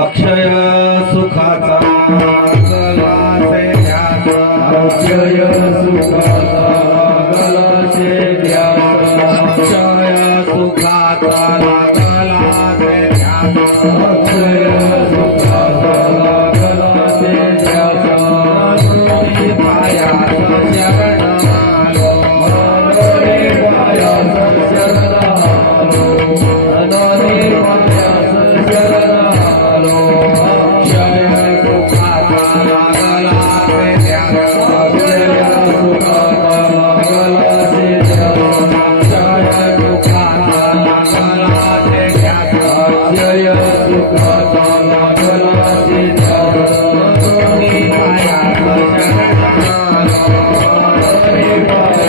अक्षय सुखाचा गलासे ध्यास अक्षय सुखाचा गलासे ध्यास अक्षय सुखाचा गलासे ध्यास अक्षय सुखाचा गलासे ध्यास मनोनी पायास शरणालो मनोनी पायास शरणालो मनोनी पायास शरणालो अक्षय सुखाचा गलासे ध्यास अक्षय सुखाचा गलासे ध्यास अक्षय सुखाचा गलासे ध्यास अक्षय सुखाचा गलासे ध्यास मनोनी पायास शरणालो मनोनी पायास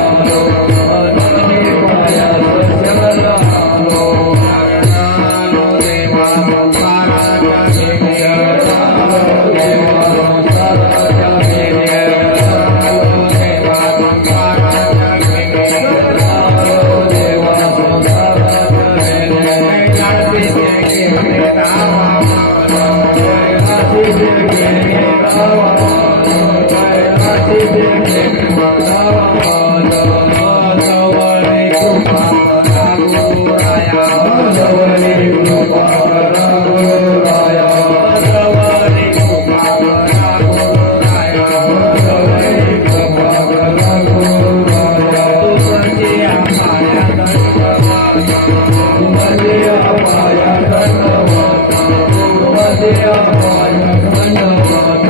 शरणालो मनोनी पायास शरणालो शरणालो देवा संसाराच्या शरणालो देवा संसाराच्या शरणालो देवा संसाराच्या शरणालो देवा संसाराच्या कैलासी गेले रामा कैलासी गेले रामा कैलासी गेले रामा जवळी कृपा करा गुरुराया जवळी कृपा करा गुरुराया जवळी कृपा करा गुरुराया जवळी कृपा करा गुरुराया तुझी आपाया धन्यवाद तुझी आपाया धन्यवाद तुझी आपाया धन्यवाद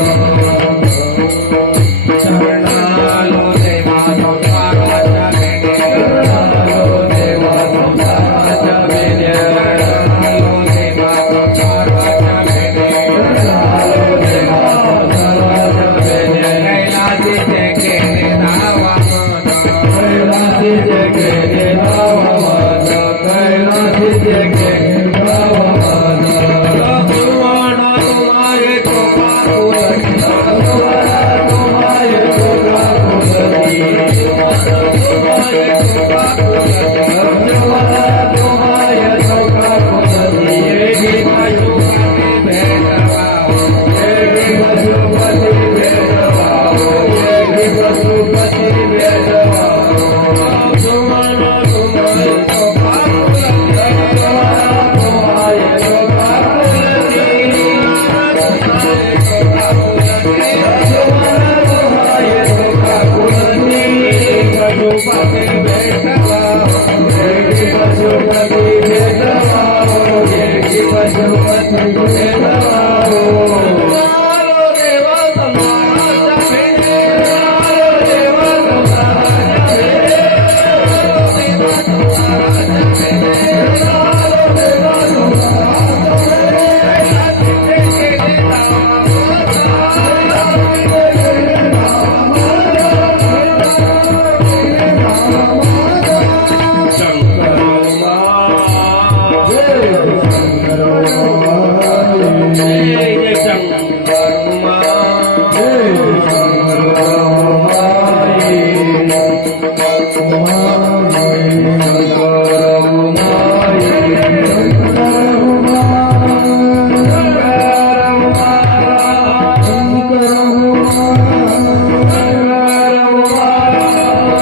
शरणालो देवा संसाराच्या वेणे शरणालो देवा संसाराच्या वेणे शरणालो देवा संसाराच्या वेणे शरणालो देवा संसाराच्या वेणे कैलासी गेले धावा मन कैलासी गेले धावा मन कैलासी गेले धावा मन तुम्हारा तुम्हारे कृपा कुलती तुम्हारा तुम्हारे कृपा कुलती तुम्हारे कृपा कुलती तुम्हारा तुम्हारे कृपा कुलती ये पशुपति भेदभाव ये पशुपति भेदभाव ये पशुपति भेदभाव तुम्हारा तुम्हारे कृपा कुलती तुम्हारा तुम्हारे कृपा कुलती तुम्हारे कृपा कुलती तुम्हारा तुम्हारे कृपा कुलती पशुपति भेदभाव ये पशुपति भेदभाव ये पशुपति भेदभाव शरणालो देवा संसाराच्या वेणे शरणालो देवा संसाराच्या वेणे शरणालो देवा संसाराच्या वेणे शरणालो देवा संसाराच्या वेणे कैलासी गेले रामा कैलासी गेले रामा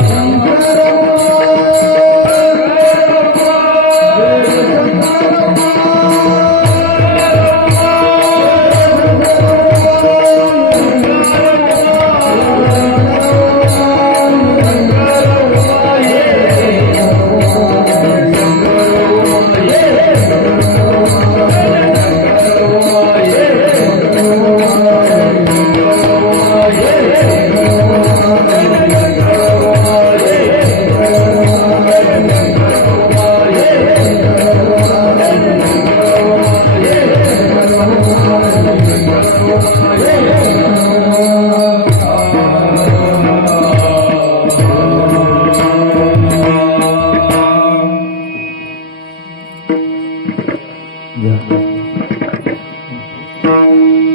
शंकर जय शंकर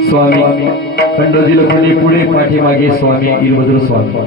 स्वामी खंडोजीला पुढे पुढे पाठीमागे स्वामी वीरभद्र स्वामी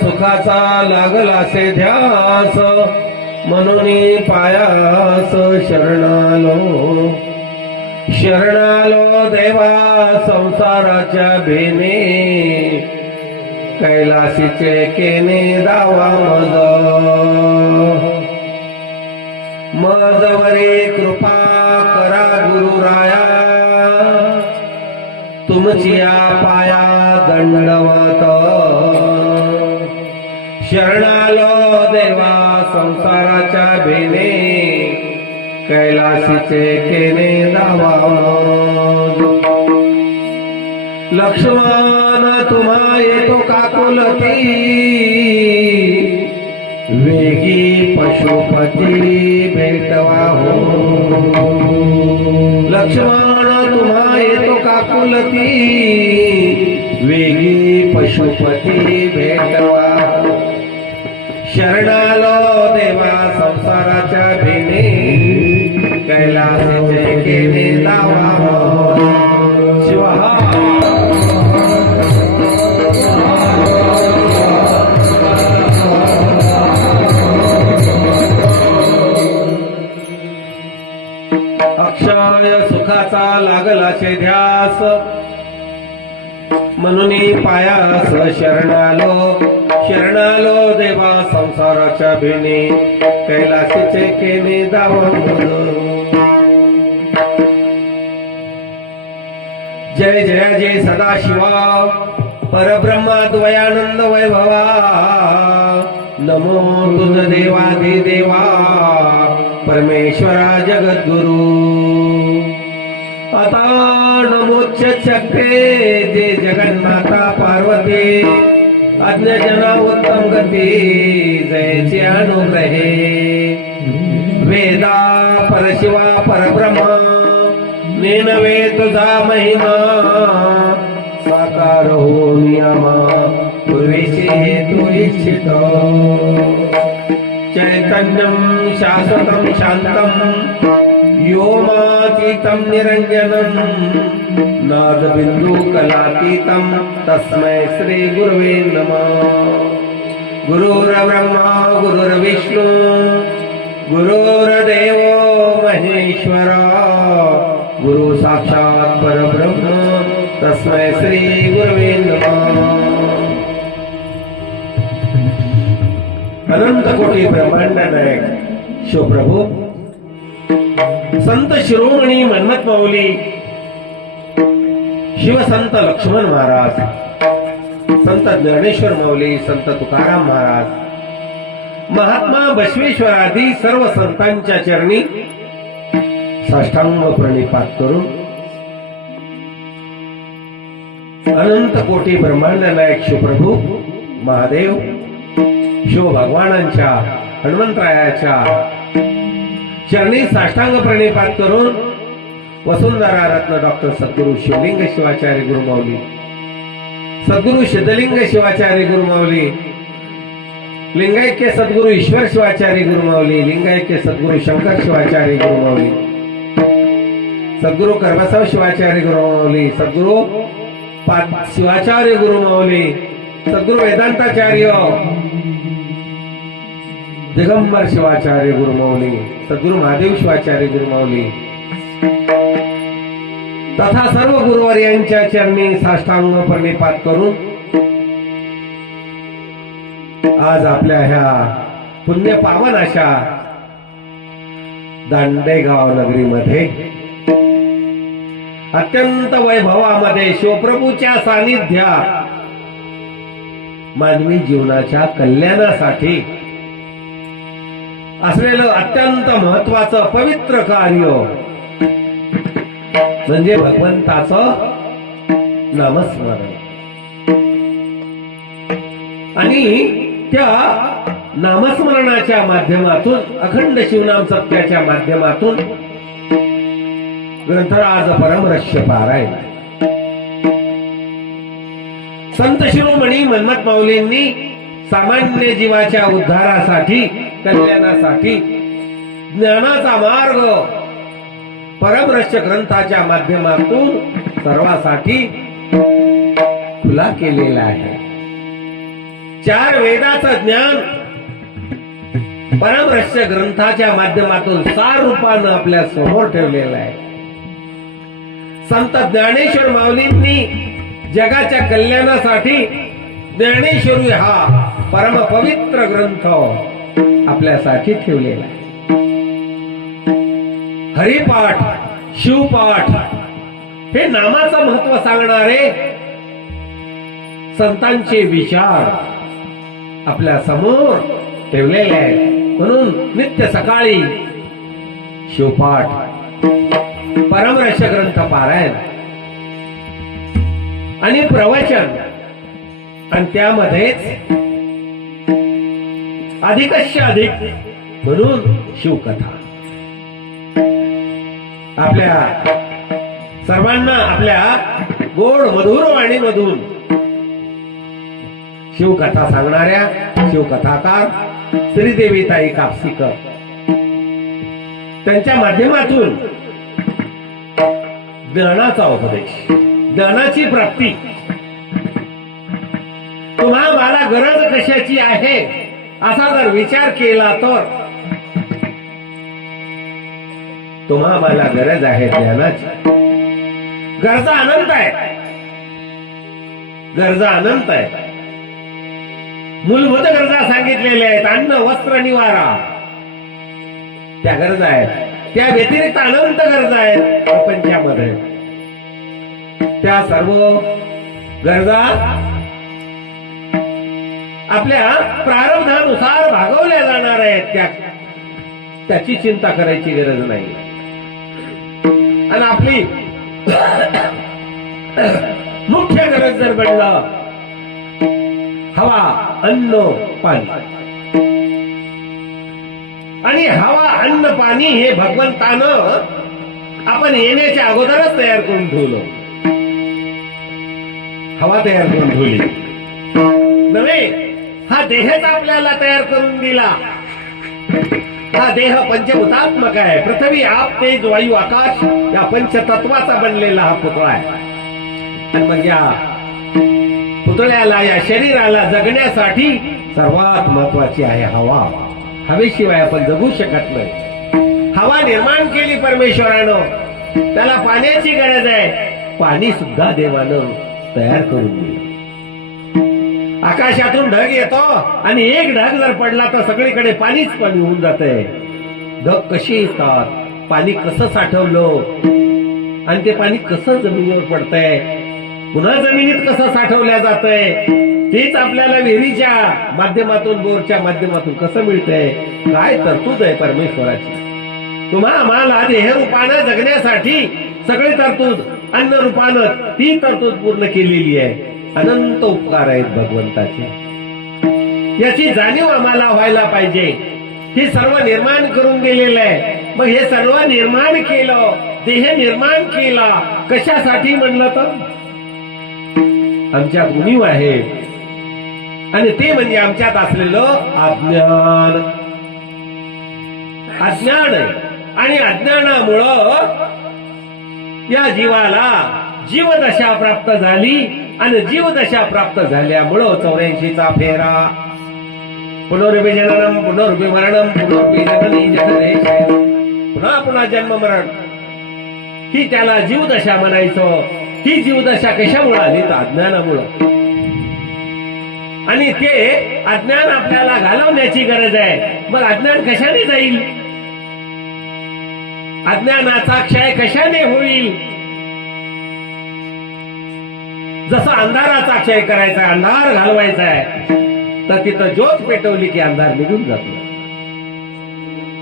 सुखाचा लागलासे ध्यास म्हणून पायास शरणालो शरणालो देवा संसाराच्या भेने कैलासीचे केने दावा मजवरे कृपा करा गुरुराया तुमची पाया दंडवत शरणालो देवा संसाराच्या भेने कैलासीचे केने दावा लक्ष्मण तुम्हा येतो काकुलती वेगी पशुपती भेटवा हो लक्ष्मण तुम्हा येतो काकुलती वेगी पशुपती भेटवा शरणालो देवा संसाराच्या भेने कैलासाचे केने दावा शिवा अक्षय सुखाचा लाग लागलाचे ध्यास म्हणून पायास शरणालो देवा संसाराच्या भिने कैलासीचे केने दावंग जय जय जय सदाशिवा परब्रह्मा द्वयानंद वैभवा नमो तुझ देवाधिदेवा परमेश्वरा जगद्गुरु आता नमोच्च चक्रे जे जगन्माता पार्वती अज्ञजना उत्तम गती जयचे अनुग्रहे वेदा परशिवा परब्रह्मा नेनवे तुझा महिमा साकार हो नियमा पूर्वीचे हेतू इच्छित चैतन्यं शाश्वतं शांतं व्योमातीतं निरंजनं नादबिंदु कलातीतं तस्मै श्री गुरुवे नमः गुरुर्ब्रह्मा गुरुर्विष्णु गुरुर्देवो महेश्वरा गुरु साक्षात् परब्रह्म तस्मै श्री गुरुवे नमः अनंत कोटी ब्रह्मांड नायक शिवप्रभू संत शिरोमणी मन्मथ माऊली शिवसंत लक्ष्मण महाराज संत ज्ञानेश्वर माऊली संत तुकाराम महाराज महात्मा बसवेश्वरादी सर्व संतांच्या चरणी साष्टांग प्रणिपात करून अनंत कोटी ब्रह्मांड नायक शिवप्रभू महादेव शिव भगवानांच्या हनुमंतरायाच्या चरणी साष्टांग प्रणिपात करून वसुंधरा रत्न डॉक्टर सद्गुरु शिवलिंग शिवाचार्य गुरुमाऊली सद्गुरु सिद्धलिंग शिवाचार्य गुरुमाऊली लिंगैक्य सद्गुरु ईश्वर शिवाचार्य गुरुमाऊली लिंगैक्य सद्गुरु शंकर शिवाचार्य गुरुमाऊली सद्गुरु कर्मसव शिवाचार्य गुरुमाऊली सद्गुरु शिवाचार्य गुरुमाऊली सद्गुरु वेदांताचार्य दिगंबर शिवाचार्य गुरुमाऊली सद्गुरु महादेव शिवाचार्य गुरुमाऊली तथा सर्व गुरुवर्यांच्या चरणी साष्टांग प्रणिपात करून आज आपल्या ह्या पुण्य पावन अशा दांडेगाव नगरीमध्ये अत्यंत वैभवामध्ये शिवप्रभूच्या सानिध्यात मानवी जीवनाच्या कल्याणासाठी असलेलं अत्यंत महत्वाचं पवित्र कार्य म्हणजे भगवंताचं नामस्मरण आणि त्या नामस्मरणाच्या माध्यमातून अखंड शिवनाम सत्याच्या माध्यमातून ग्रंथराज परमरश्य पारायण संत शिरोमणी मन्मथ माऊलींनी सामान्य जीवाच्या उद्धारासाठी कल्याणासाठी ज्ञानाचा मार्ग परमरश्य ग्रंथाच्या माध्यमातून सर्वांसाठी खुला केलेला आहे. 4 वेदाचं ज्ञान परमरश्य ग्रंथाच्या माध्यमातून सार रूपानं आपल्या समोर ठेवलेलं आहे. संत ज्ञानेश्वर माऊलींनी जगाच्या कल्याणासाठी ज्ञानेश्वरी हा परम पवित्र ग्रंथ आपल्यासाठी ठेवलेला आहे. हरिपाठ शिवपाठ हे नामाचं महत्व सांगणारे संतांचे विचार आपल्या समोर ठेवलेले आहेत. म्हणून नित्य सकाळी शिवपाठ परमरश्य ग्रंथ पारायण आणि प्रवचन आणि त्यामध्येच अधिकस्य अधिक म्हणून शिवकथा आपल्या सर्वांना आपल्या गोड मधुर वाणीमधून शिवकथा सांगणाऱ्या शिवकथाकार श्रीदेवीताई कापसीकर त्यांच्या माध्यमातून ज्ञानाचा उपदेश ज्ञानाची प्राप्ती तुम्हा मला गरज कशाची आहे असा जर विचार केला तर तुम्हा मला गरज आहे ज्ञानाची. गरजा अनंत आहे, गरजा अनंत आहे. मूलभूत गरजा सांगितलेल्या आहेत, अन्न वस्त्र निवारा, त्या गरजा आहेत. त्या व्यतिरिक्त अनंत गरजा आहेत प्रपंचामध्ये. त्या सर्व गरजा आपल्या प्रारब्धानुसार भागवल्या जाणार आहेत. त्याची चिंता करायची गरज नाही. आणि आपली मुख्य गरज जर बनलं हवा, अन्न, पाणी, आणि हवा, अन्न, पाणी हे भगवंतानं आपण येण्याच्या अगोदरच तयार करून ठेवलं. हवा तयार करून ठेवली नव्हे, हा देहच आपल्याला तयार करून दिला. हा देह पंचभूतात्मक आहे. पृथ्वी, आप, तेज, वायू, आकाश या पंचतत्वाचा बनलेला हा पुतळा आहे. आणि मग या पुतळ्याला, या शरीराला जगण्यासाठी सर्वात महत्वाची आहे हवा. हवेशिवाय आपण जगू शकत नाही. हवा निर्माण केली परमेश्वरानं, त्याला पाण्याची गरज आहे. पाणी सुद्धा देवानं तयार करून दिलं. आकाशातून ढग येतो आणि एक ढग जर पडला तर सगळीकडे पाणीच पाणी होऊन जातंय. ढग कशी येतात, पाणी कसं साठवलं आणि ते पाणी कसं जमिनीवर पडतंय, पुन्हा जमिनीत कसं साठवल्या जातंय, तेच आपल्याला विहिरीच्या माध्यमातून, बोरच्या माध्यमातून कसं मिळतंय. काय तरतूद आहे परमेश्वराची. तुम्हा आम्हाला देह रूपानं जगण्यासाठी सगळी तरतूद, अन्न रूपानं ती तरतूद पूर्ण केलेली आहे. अनंत उपकार आहेत भगवंताचे. याची जाणीव आम्हाला व्हायला पाहिजे. हे सर्व निर्माण करून गेलेलं आहे. मग हे सर्व निर्माण केलं, देह निर्माण केला कशासाठी म्हणलं तर आमच्या उणीव आहे. आणि ते म्हणजे आमच्यात असलेलं अज्ञान. अज्ञान आणि अज्ञानामुळं या जीवाला जीवदशा प्राप्त झाली. आणि जीवदशा प्राप्त झाल्यामुळं 84चा फेरा, पुनरुपी जननम, पुनरुपी मरणम, पुनरुपी जननी जनने शयनम, पुन्हा पुन्हा जन्म मरण, ही त्याला जीवदशा म्हणायचं. ही जीवदशा कशामुळे आली तर अज्ञानामुळं. आणि ते अज्ञान आपल्याला घालवण्याची गरज आहे. मग अज्ञान कशाने जाईल, अज्ञानाचा क्षय कशाने होईल. जसं अंधाराचा क्षय करायचा आहे, अंधार घालवायचा आहे, तर तिथं ज्योत पेटवली की अंधार निघून जातो.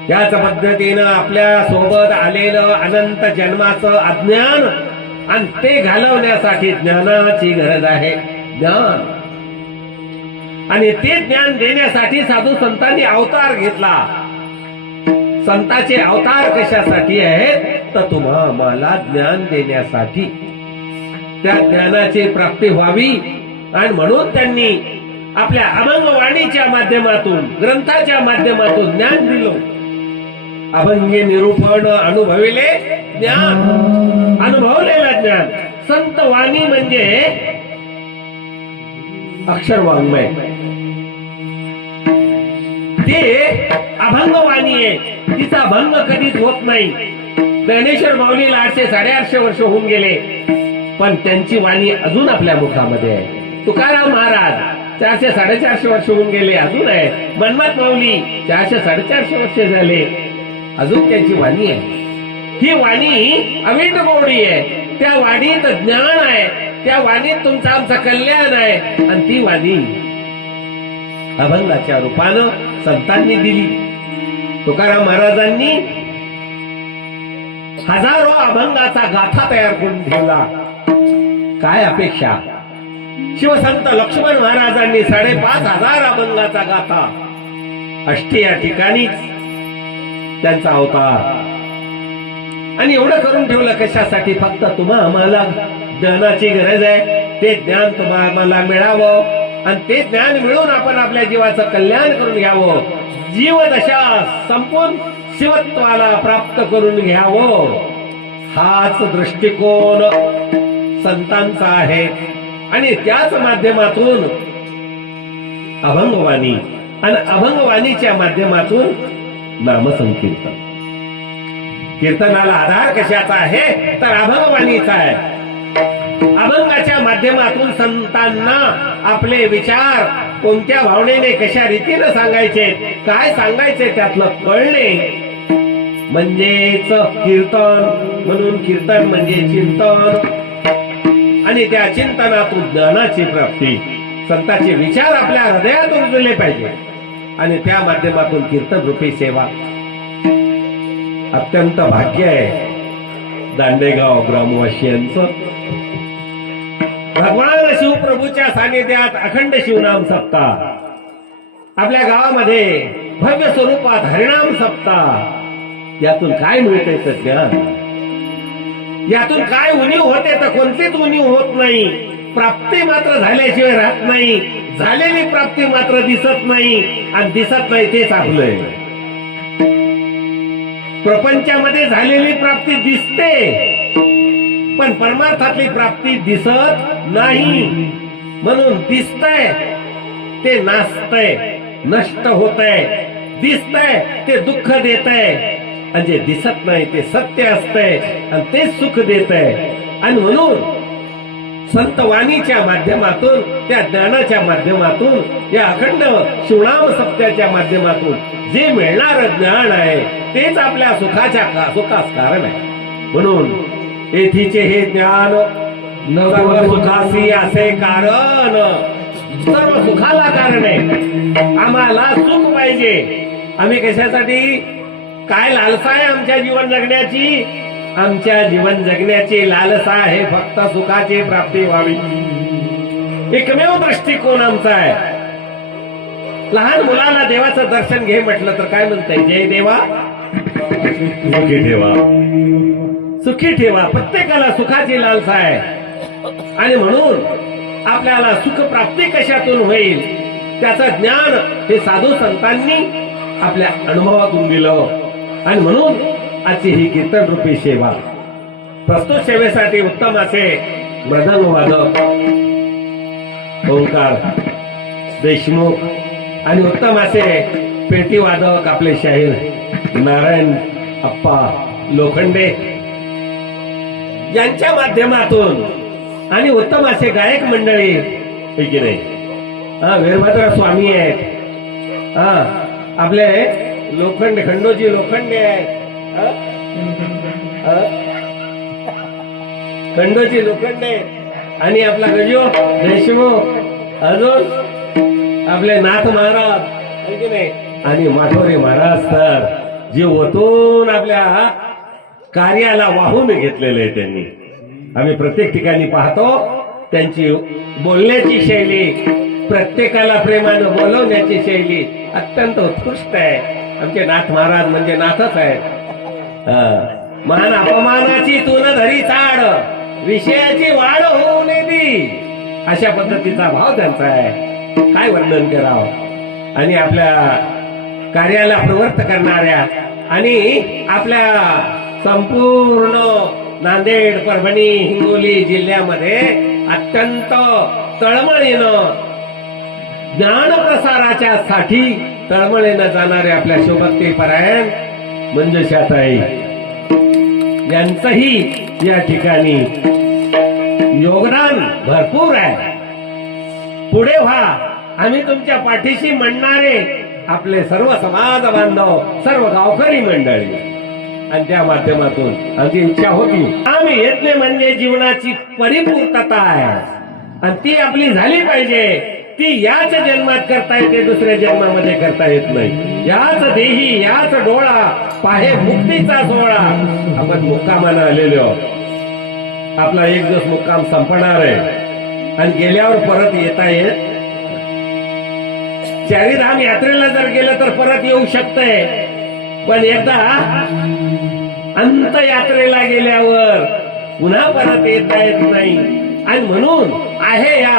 याच पद्धतीनं आपल्या सोबत आलेलं अनंत जन्माचं अज्ञान, आणि ते घालवण्यासाठी ज्ञानाची गरज आहे. ज्ञान, आणि ते ज्ञान देण्यासाठी साधू संतांनी अवतार घेतला. संतांचे अवतार कशासाठी आहेत तर तुम्हा आम्हाला ज्ञान देण्यासाठी, त्या ज्ञानाची प्राप्ती व्हावी. आणि म्हणून त्यांनी आपल्या अभंगवाणीच्या माध्यमातून, ग्रंथाच्या माध्यमातून ज्ञान दिलं. अभंगे निरूपण अनुभविले ज्ञान, अनुभवलेलं ज्ञान. संत वाणी म्हणजे अक्षर वाङ्मय, ते अभंगवाणी आहे. तिचा भंग कधीच होत नाही. ज्ञानेश्वर माऊलीला 800-850 वर्ष होऊन गेले, पण त्यांची वाणी अजून आपल्या मुखामध्ये आहे. तुकाराम महाराज 400-450 वर्ष होऊन गेले, अजून आहे. मनमथ माऊली 400-450 वर्ष झाले, अजून त्यांची वाणी आहे. ही वाणी अवीट गोडी आहे. त्या वाणीत ज्ञान आहे, त्या वाणीत तुमचं आमचं कल्याण आहे. आणि ती वाणी अभंगाच्या रूपानं संतांनी दिली. तुकाराम महाराजांनी हजारो अभंगाचा गाथा तयार करून ठेवला. काय अपेक्षा. शिवसंत लक्ष्मण महाराजांनी 5,500 अभंगाचा गाथा, अष्टी या ठिकाणीच त्यांचा अवतार. आणि एवढं करून ठेवलं कशासाठी, फक्त तुम्हा आम्हाला ज्ञानाची गरज आहे. ते ज्ञान तुम्हा आम्हाला मिळावं, आणि ते ज्ञान मिळून आपण आपल्या जीवाचं कल्याण करून घ्यावं. जीवदशा संपून शिवत्वाला प्राप्त करून घ्यावं. हाच दृष्टिकोन संतांचा आहे. आणि त्याच माध्यमातून अभंगवाणी, आणि अभंगवाणीच्या माध्यमातून नामसंकीर्तन. कीर्तनाला आधार कशाचा आहे तर अभंगवाणीचा आहे. अभंगाच्या माध्यमातून संतांना आपले विचार कोणत्या भावनेने कशा रीतीने सांगायचे, काय सांगायचे त्यातलं कळणे म्हणजेच कीर्तन. म्हणून कीर्तन म्हणजे चिंतन, आणि त्या चिंतनातून ज्ञानाची प्राप्ती. संतांचे विचार आपल्या हृदयात रुजले पाहिजे आणि त्या माध्यमातून कीर्तन रूपी सेवा. अत्यंत भाग्य आहे दांडेगाव ग्रामवासियांचं. भगवान शिवप्रभूच्या सानिध्यात अखंड शिवनाम सप्ताह, आपल्या गावामध्ये भव्य स्वरूपात हरिनाम सप्ताह. यातून काय मिळते तर ज्ञान. यातून काय उणीव होते तर कोणतीच उणीव होत नाही. प्राप्ती मात्र झाल्याशिवाय राहत नाही. झालेली प्राप्ती मात्र दिसत नाही, आणि दिसत नाही तेच आपलंय. प्रपंचामध्ये झालेली प्राप्ती दिसते, पण परमार्थातली प्राप्ती दिसत नाही. म्हणून दिसतंय ते नाचतंय, नष्ट होतंय. दिसतंय ते दुःख देतंय, आणि जे दिसत नाही ते सत्य असतंय आणि ते सुख देतंय. आणि म्हणून संतवाणीच्या माध्यमातून, त्या ज्ञानाच्या माध्यमातून, या अखंड शिवनाम सप्त्याच्या माध्यमातून जे मिळणार ज्ञान आहे तेच आपल्या सुखास कारण आहे. म्हणून येथीचे हे ज्ञान सर्व सुखासी असे कारण, सर्व सुखाला कारण आहे. आम्हाला सुख पाहिजे. आम्ही कशासाठी, काय लालसा आहे आमच्या जीवन जगण्याची? आमच्या जीवन जगण्याची लालसा आहे फक्त सुखाची प्राप्ती व्हावी. एकमेव दृष्टिकोन आमचा आहे. लहान मुलाला देवाचं दर्शन घे म्हटलं तर काय म्हणताय? जय देवा सुखी ठेवा, सुखी ठेवा. प्रत्येकाला सुखाची लालसा आहे, आणि म्हणून आपल्याला सुख प्राप्ती कशातून होईल त्याचं ज्ञान हे साधू संतांनी आपल्या अनुभवातून दिलं. आणि म्हणून आजची ही कीर्तन रूपी सेवा, प्रस्तुत सेवेसाठी उत्तम असे मृदंग वादक ओंकार देशमुख आणि उत्तम असे पेटी वादक आपले शाहीर नारायण अप्पा लोखंडे यांच्या माध्यमातून, आणि उत्तम असे गायक मंडळी की नाही, वीरभद्र स्वामी आहेत, आपले लोखंडे खंडोजी लोखंडे आहेत, खंडोजी लोखंडे, आणि आपला गजो देशमुख, अजून आपले नाथ महाराज की नाही, आणि माठोरे महाराज तर जे ओतून आपल्या कार्याला वाहून घेतलेले आहे त्यांनी. आम्ही प्रत्येक ठिकाणी पाहतो त्यांची बोलण्याची शैली, प्रत्येकाला प्रेमानं बोलवण्याची शैली अत्यंत उत्कृष्ट आहे. आमचे नाथ महाराज म्हणजे नाथच आहेत. मान अपमानाची तू न धरी चाड, विषयाची वाढ होऊ नये ती, अशा पद्धतीचा भाव त्यांचा आहे. काय वर्णन करावं. आणि आपल्या कार्याला प्रवृत्त करणाऱ्या आणि आपल्या संपूर्ण नांदेड, परभणी, हिंगोली जिल्ह्यामध्ये अत्यंत तळमळीनं ज्ञान प्रसाराच्या साठी तळमळीनं जाणारे आपल्या शोभक्ती परायण मंजुषाताई यांचंही या ठिकाणी योगदान भरपूर आहे. पुढे व्हा, आम्ही तुमच्या पाठीशी म्हणणारे आपले सर्व समाज बांधव, सर्व गावकरी मंडळी, आणि त्या माध्यमातून आमची इच्छा होती, आम्ही यज्ञ म्हणजे जीवनाची परिपूर्तता आहे आणि ती आपली झाली पाहिजे. ती याच जन्मात करता येते, दुसऱ्या जन्मामध्ये करता येत नाही. याच देही, याच डोळा पाहे मुक्तीचा सोहळा. आपण मुक्कामानं आलेलो, आपला एक दिवस मुक्काम संपणार आहे आणि गेल्यावर परत येता येत. चारीधाम यात्रेला जर गेलं तर परत येऊ शकतंय, पण एकदा अंत यात्रेला गेल्यावर पुन्हा परत येता येत नाही. आणि म्हणून आहे या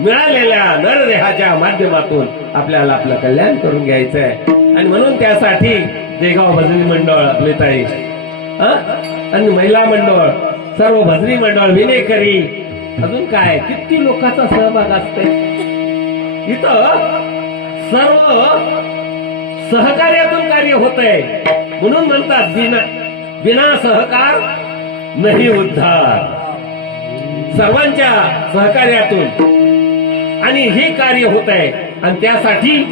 मिळालेल्या नरदेहाच्या माध्यमातून आपल्याला आपलं कल्याण करून घ्यायचंय. आणि म्हणून त्यासाठी देगाव भजनी मंडळ आपले ताई आणि महिला मंडळ, सर्व भजनी मंडळ, विनेकरी, अजून काय किती लोकांचा सहभाग असते इथं. सर्व सहकार्यातून कार्य होतंय. म्हणून म्हणतात बिना सहकार नाही उद्धार. सर्वांच्या सहकार्यातून आणि हे कार्य होत आहे आणि त्यासाठी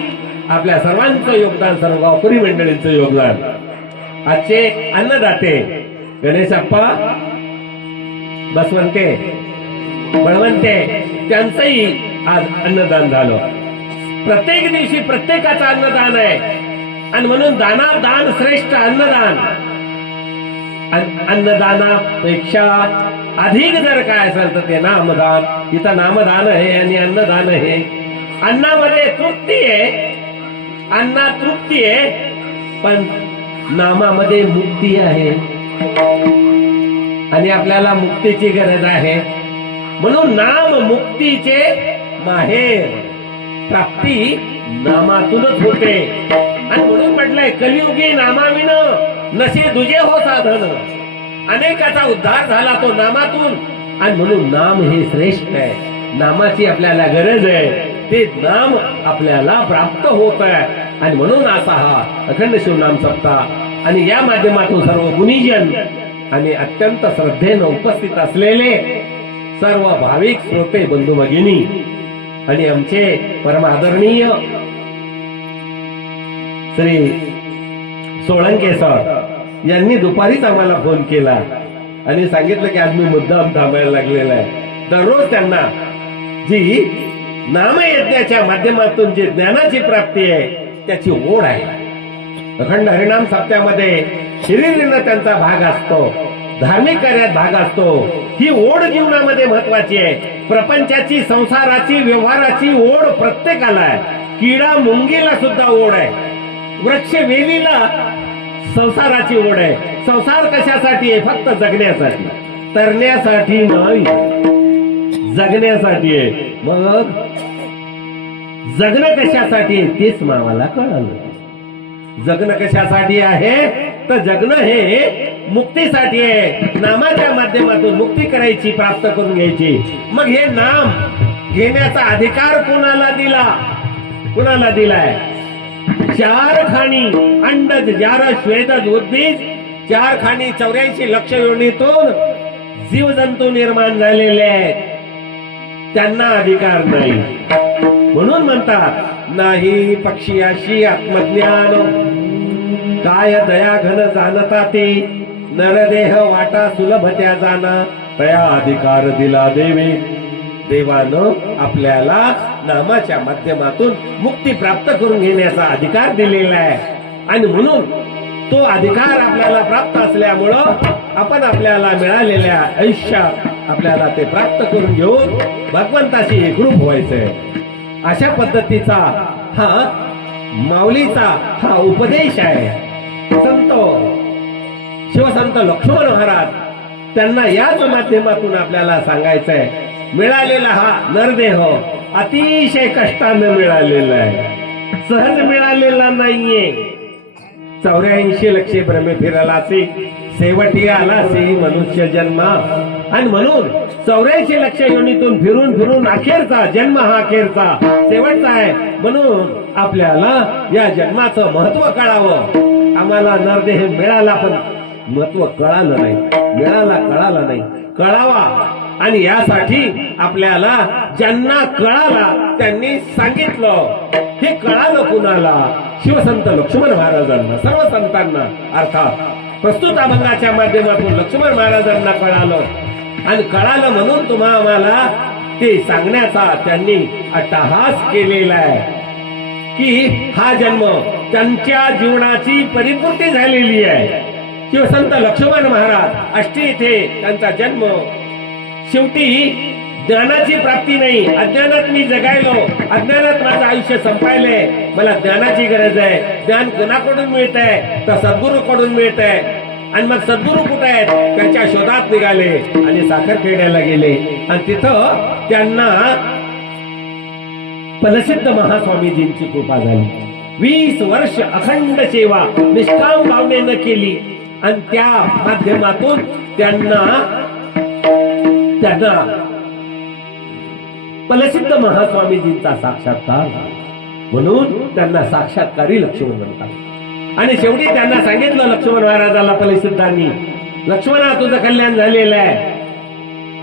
आपल्या सर्वांचं योगदान, सर्व गावकरी मंडळींचं योगदान. आजचे अन्नदाते गणेशप्पा, बसवंते, बळवंते त्यांचंही आज अन्नदान झालं. प्रत्येक दिवशी प्रत्येकाचं अन्नदान आहे आणि म्हणून दानात दान श्रेष्ठ अन्नदान. अन्नदानापेक्षा अधिक जर काय असेल तर ते नामदान. इथं नामदान आहे आणि अन्नदान आहे. अन्नामध्ये तृप्ती आहे, अन्नात तृप्ती आहे, पण नामामध्ये मुक्ती आहे आणि आपल्याला मुक्तीची गरज आहे. म्हणून नाम मुक्तीचे माहेर, प्राप्ती नामातूनच होते. आणि म्हणून म्हटलंय कलियुगी नामाविन नसे दुजे हो साधन. अनेकाचा उद्धार झाला तो नामातून आणि म्हणून नाम हे श्रेष्ठ आहे. नामाची आपल्याला गरज आहे, ते नाम आपल्याला प्राप्त होत आहे. आणि म्हणून असा हा अखंड शिवनाम सप्ताह आणि या माध्यमातून सर्व गुणीजन आणि अत्यंत श्रद्धेनं उपस्थित असलेले सर्व भाविक श्रोते बंधू भगिनी आणि आमचे परम आदरणीय श्री सोळंके सर यांनी दुपारीच आम्हाला फोन केला आणि सांगितलं की आज मी मुद्दाम थांबायला लागलेला आहे. दररोज त्यांना जी नामयज्ञाच्या माध्यमातून जी ज्ञानाची प्राप्ती आहे त्याची ओढ आहे. अखंड हरिनाम सप्त्यामध्ये शरीरीनं त्यांचा भाग असतो, धार्मिक कार्यात भाग असतो. ही ओढ जीवनामध्ये महत्वाची आहे. प्रपंचाची, संसाराची, व्यवहाराची ओढ प्रत्येकाला आहे. किडा मुंगीला सुद्धा ओढ आहे. वृक्ष वेलीला संसाराची ओढ आहे. संसार कशासाठी आहे? फक्त जगण्यासाठी, तरण्यासाठी नाही, जगण्यासाठी आहे. मग जगणं कशासाठी आहे तेच मावाला कळालं. जगणं कशासाठी आहे तर जगणं हे मुक्तीसाठी आहे. नामाच्या माध्यमातून मुक्ती करायची, प्राप्त करून घ्यायची. मग हे नाम घेण्याचा अधिकार कोणाला दिला? कोणाला दिलाय? 4 खाणी अंडज, जार, श्वेदज, उद्भिज, 4 खाणी 84 लक्ष योनीतून जीवजंतू निर्माण झालेले आहेत. त्यांना अधिकार नाही. म्हणून म्हणतात नाही पक्षीयाशी आत्मज्ञान, काय दया घन जाणता ते, नरदेह वाटा सुलभ त्या जाना, तया अधिकार दिला देवे. देवानं आपल्याला नामाच्या माध्यमातून मुक्ती प्राप्त करून घेण्याचा अधिकार दिलेला आहे. आणि म्हणून तो अधिकार आपल्याला प्राप्त असल्यामुळं आपण आपल्याला मिळालेल्या आयुष्यात आपल्याला ते प्राप्त करून घेऊन भगवंताशी एकरूप व्हायचंय. अशा पद्धतीचा हा माऊलीचा हा उपदेश आहे. संत शिवसंत लक्ष्मण महाराज त्यांना याच माध्यमातून आपल्याला सांगायचंय. मिळालेला हा नरदेह अतिशय कष्टाने मिळालेला आहे, सहज मिळालेला नाहीये. 84 लक्षे भ्रमे फिरलासे, शेवटी आलासे मनुष्य जन्मा. आणि म्हणून 84 लक्ष योनीतून फिरून फिरून अखेरचा जन्म हा अखेरचा शेवटचा आहे. म्हणून आपल्याला या जन्माचं महत्व कळावं. आम्हाला नरदेह मिळाला पण महत्व कळालं नाही, कळाला नाही, कळावा. आणि यासाठी आपल्याला ज्यांना कळाला त्यांनी सांगितलं. हे कळालं कुणाला? शिवसंत लक्ष्मण महाराजांना, सर्व संतांना. अर्थात प्रस्तुत अभंगाच्या माध्यमातून लक्ष्मण महाराजांना कळालं. आणि कळालं म्हणून आम्हाला ते सांगण्याचा त्यांनी अट्टहास केलेला आहे की हा जन्म त्यांच्या जीवनाची परिपूर्ती झालेली आहे. शिवसंत लक्ष्मण महाराज आष्टी येथे त्यांचा जन्म. शेवटी ज्ञानाची प्राप्ती नाही, अज्ञानात मी जगायलो, अज्ञानात माझं आयुष्य संपायले, मला ज्ञानाची गरज आहे. ज्ञान कोणाकडून मिळत आहे तर सद्गुरूकडून मिळत आहे. आणि मग सद्गुरू कुठे आहेत? त्यांच्या शोधात निघाले आणि साखरखेड्याला गेले. आणि तिथं त्यांना फलसिद्ध महास्वामीजींची कृपा झाली. 20 वर्ष अखंड सेवा निष्काम भावनेनं केली आणि त्या माध्यमातून त्यांना फलसिद्ध महास्वामीजींचा साक्षात्कार झाला. म्हणून त्यांना साक्षात्कारी लक्ष्मण म्हणतात. आणि शेवटी त्यांना सांगितलं लक्ष्मण महाराजाला फलसिद्धांनी, लक्ष्मणा तुझं कल्याण झालेलं आहे.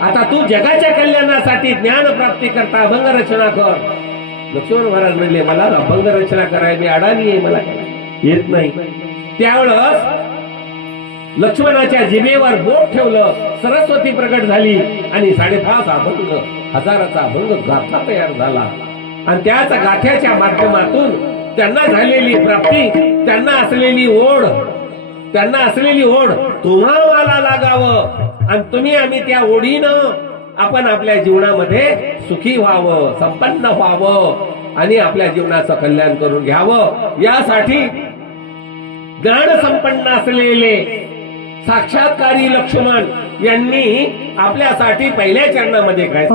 आता तू जगाच्या कल्याणासाठी ज्ञान प्राप्ती करता अभंग रचना कर. लक्ष्मण महाराज म्हणले मला अभंग रचना करायला मी अडाणी आहे, मला येत नाही. त्यावेळेस लक्ष्मणाच्या जिभेवर बोट ठेवलं, सरस्वती प्रकट झाली आणि 5.5 अभंग, हजाराचा अभंग गाथा तयार झाला. आणि त्याच गाथ्याच्या माध्यमातून त्यांना झालेली प्राप्ती, त्यांना असलेली ओढ तुम्हा मला लागावं आणि तुम्ही आम्ही त्या ओढीनं आपण आपल्या जीवनामध्ये सुखी व्हावं, संपन्न व्हावं आणि आपल्या जीवनाचं कल्याण करून घ्यावं. यासाठी ज्ञान संपन्न असलेले साक्षात्कारी लक्ष्मण यांनी आपल्यासाठी पहिल्या चरणामध्ये काय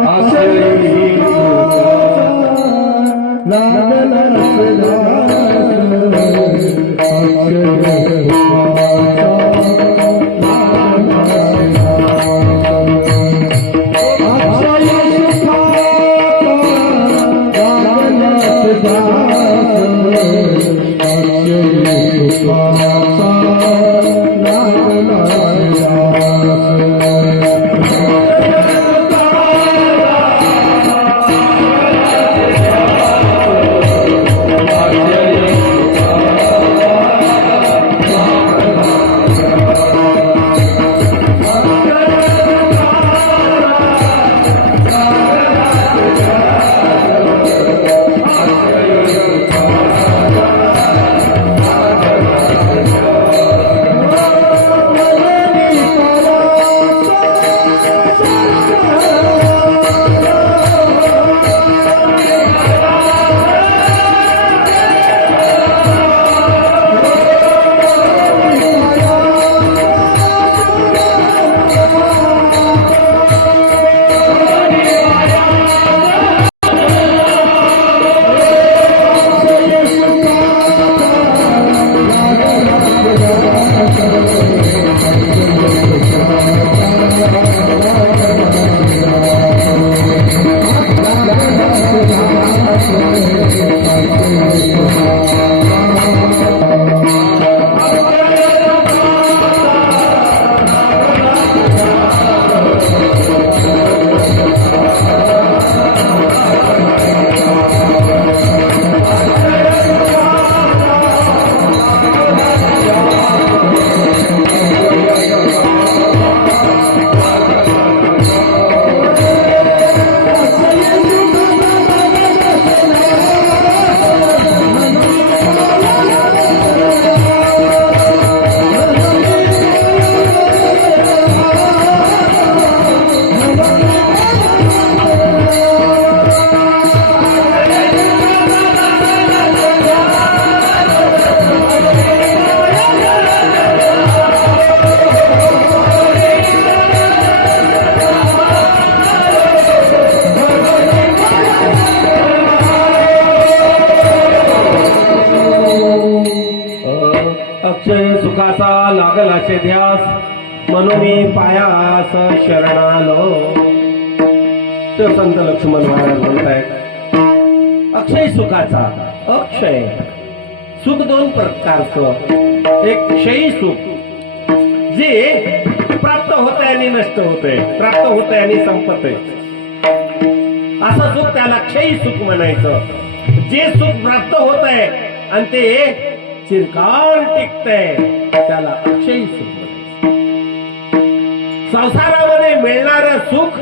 अक्षय सुखाचा लागल असे ध्यास म्हणून पायास शरणालो. तर संत लक्ष्मण महाराज म्हणतायत अक्षय सुखाचा, अक्षय सुख 2 प्रकारचं. एक क्षयी सुख जे प्राप्त होत आहे आणि नष्ट होतंय, प्राप्त होत आहे आणि संपत आहे, असं सुख त्याला क्षयी सुख म्हणायचं. जे सुख प्राप्त होत आहे आणि ते चिरकाल टिकतंय त्याला अक्षयी सुख म्हणायचं. संसारामध्ये मिळणारं सुख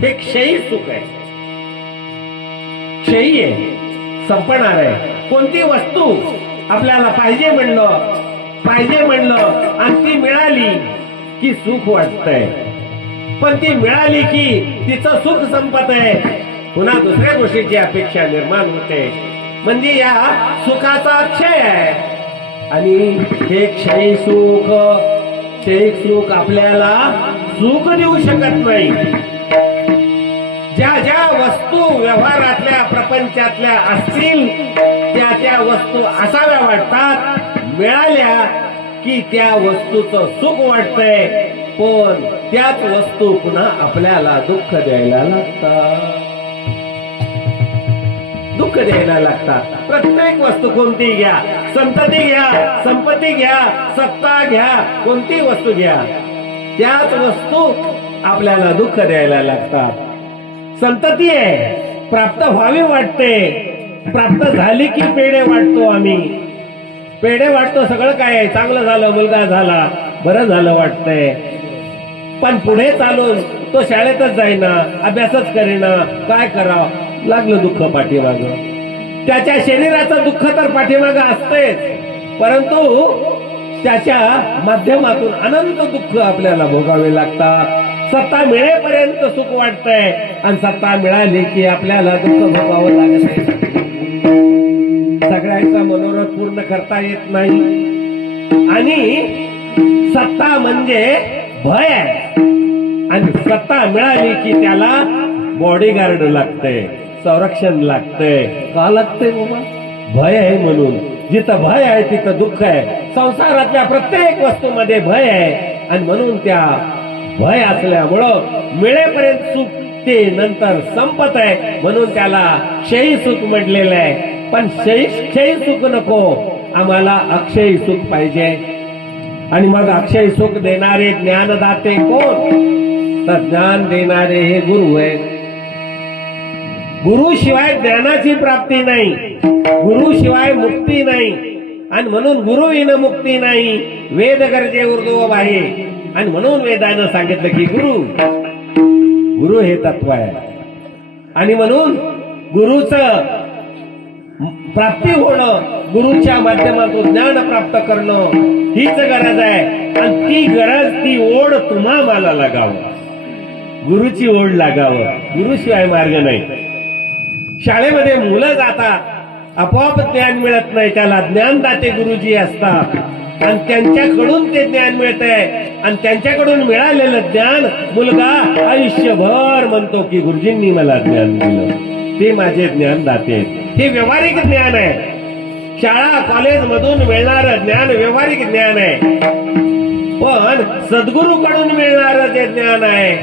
हे क्षयी सुख आहे, क्षयी आहे, संपणार आहे. कोणती वस्तू आपल्याला पाहिजे म्हणलं आणि ती मिळाली की सुख वाटतंय, पण ती मिळाली की तिचं सुख संपत आहे, पुन्हा दुसऱ्या गोष्टीची अपेक्षा निर्माण होते. म्हणजे या सुखाचा क्षय आहे. आणि हे क्षयी सुख आपल्याला सुख देऊ शकत नाही. ज्या ज्या वस्तू व्यवहारातल्या प्रपंचातल्या असतील त्या वस्तू असाव्या वाटतात, मिळाल्या की त्या वस्तूचं सुख वाटतंय, पण त्याच वस्तू पुन्हा आपल्याला दुःख द्यायला लागतात. प्रत्येक वस्तू कोणती घ्या, संतती घ्या, संपत्ती घ्या, सत्ता घ्या, कोणती वस्तू घ्या, त्याच वस्तू आपल्याला दुःख द्यायला लागतात. संतती आहे, प्राप्त व्हावी वाटते, प्राप्त झाली की पेढे वाटतो आम्ही. पेढे वाटतो, सगळं काय आहे, चांगलं झालं, मुलगा झाला, बरं झालं वाटतंय. पण पुढे चालून तो शाळेतच जाईना, अभ्यासच करेना, काय करावं, लागलं दुःख पाठीमाग. त्याच्या शरीराचं दुःख तर पाठीमाग असतेच, परंतु त्याच्या माध्यमातून अनंत दुःख आपल्याला भोगावे लागतात. सत्ता मिळेपर्यंत सुख वाटतंय आणि सत्ता मिळाली की आपल्याला दुःख भोगावं लागत आहे. सगळ्यांचा मनोरथ पूर्ण करता येत नाही. आणि सत्ता म्हणजे भय आहे, आणि सत्ता मिळाली की त्याला बॉडीगार्ड लागते, संरक्षण लागते. का लागते बाबा? भय आहे म्हणून. जिथं भय आहे तिथं दुःख आहे. संसारातल्या प्रत्येक वस्तूमध्ये भय आहे, आणि म्हणून त्या भय असल्यामुळं मिळेपर्यंत सुख ते नंतर संपत आहे, म्हणून त्याला क्षयी सुख म्हटलेलं आहे. पण क्षयी सुख नको, आम्हाला अक्षयी सुख पाहिजे. आणि मग अक्षय सुख देणारे ज्ञानदाते कोण? तर ज्ञान देणारे हे गुरु आहेत. गुरु शिवाय ज्ञानाची प्राप्ती नाही, गुरु शिवाय मुक्ती नाही. आणि म्हणून गुरु विन मुक्ती नाही, वेद गरजे उर्दू आहे. आणि म्हणून वेदानं सांगितलं की गुरु हे तत्व आहे. आणि म्हणून गुरुचं प्राप्ती होणं, गुरुच्या माध्यमातून ज्ञान प्राप्त करणं हीच गरज आहे. आणि ती गरज, ती ओढ तुम्हा मला लागावं, गुरुची ओढ लागावं. गुरुशिवाय मार्ग नाही. शाळेमध्ये मुलं जातात, आपोआप ज्ञान मिळत नाही, त्याला ज्ञानदाते गुरुजी असतात, आणि त्यांच्याकडून ते ज्ञान मिळतंय. आणि त्यांच्याकडून मिळालेलं ज्ञान मुलगा आयुष्यभर म्हणतो की गुरुजींनी मला ज्ञान दिलं, ते माझे ज्ञानदाते आहेत. हे व्यावहारिक ज्ञान आहे. शाळा कॉलेज मधून मिळणारं ज्ञान व्यावहारिक ज्ञान आहे. पण सद्गुरूकडून मिळणारं जे ज्ञान आहे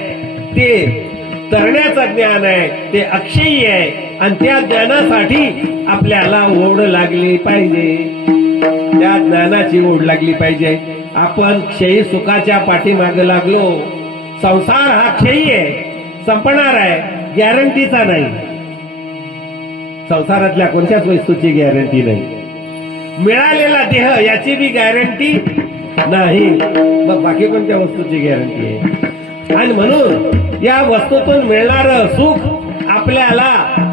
ते करण्याचं ज्ञान आहे, ते अक्षयी आहे. आणि त्या ज्ञानासाठी आपल्याला ओढ लागली पाहिजे, त्या ज्ञानाची ओढ लागली पाहिजे. आपण क्षयी सुखाच्या पाठीमाग लागलो. संसार हा क्षयी आहे, संपणार आहे, गॅरंटीचा नाही. संसारातल्या कोणत्याच वस्तूची गॅरंटी नाही. मिळालेला देह याची बी गॅरंटी नाही, मग बाकी कोणत्या वस्तूची गॅरंटी आहे? आणि म्हणून या वस्तूतून मिळणारं सुख आपल्याला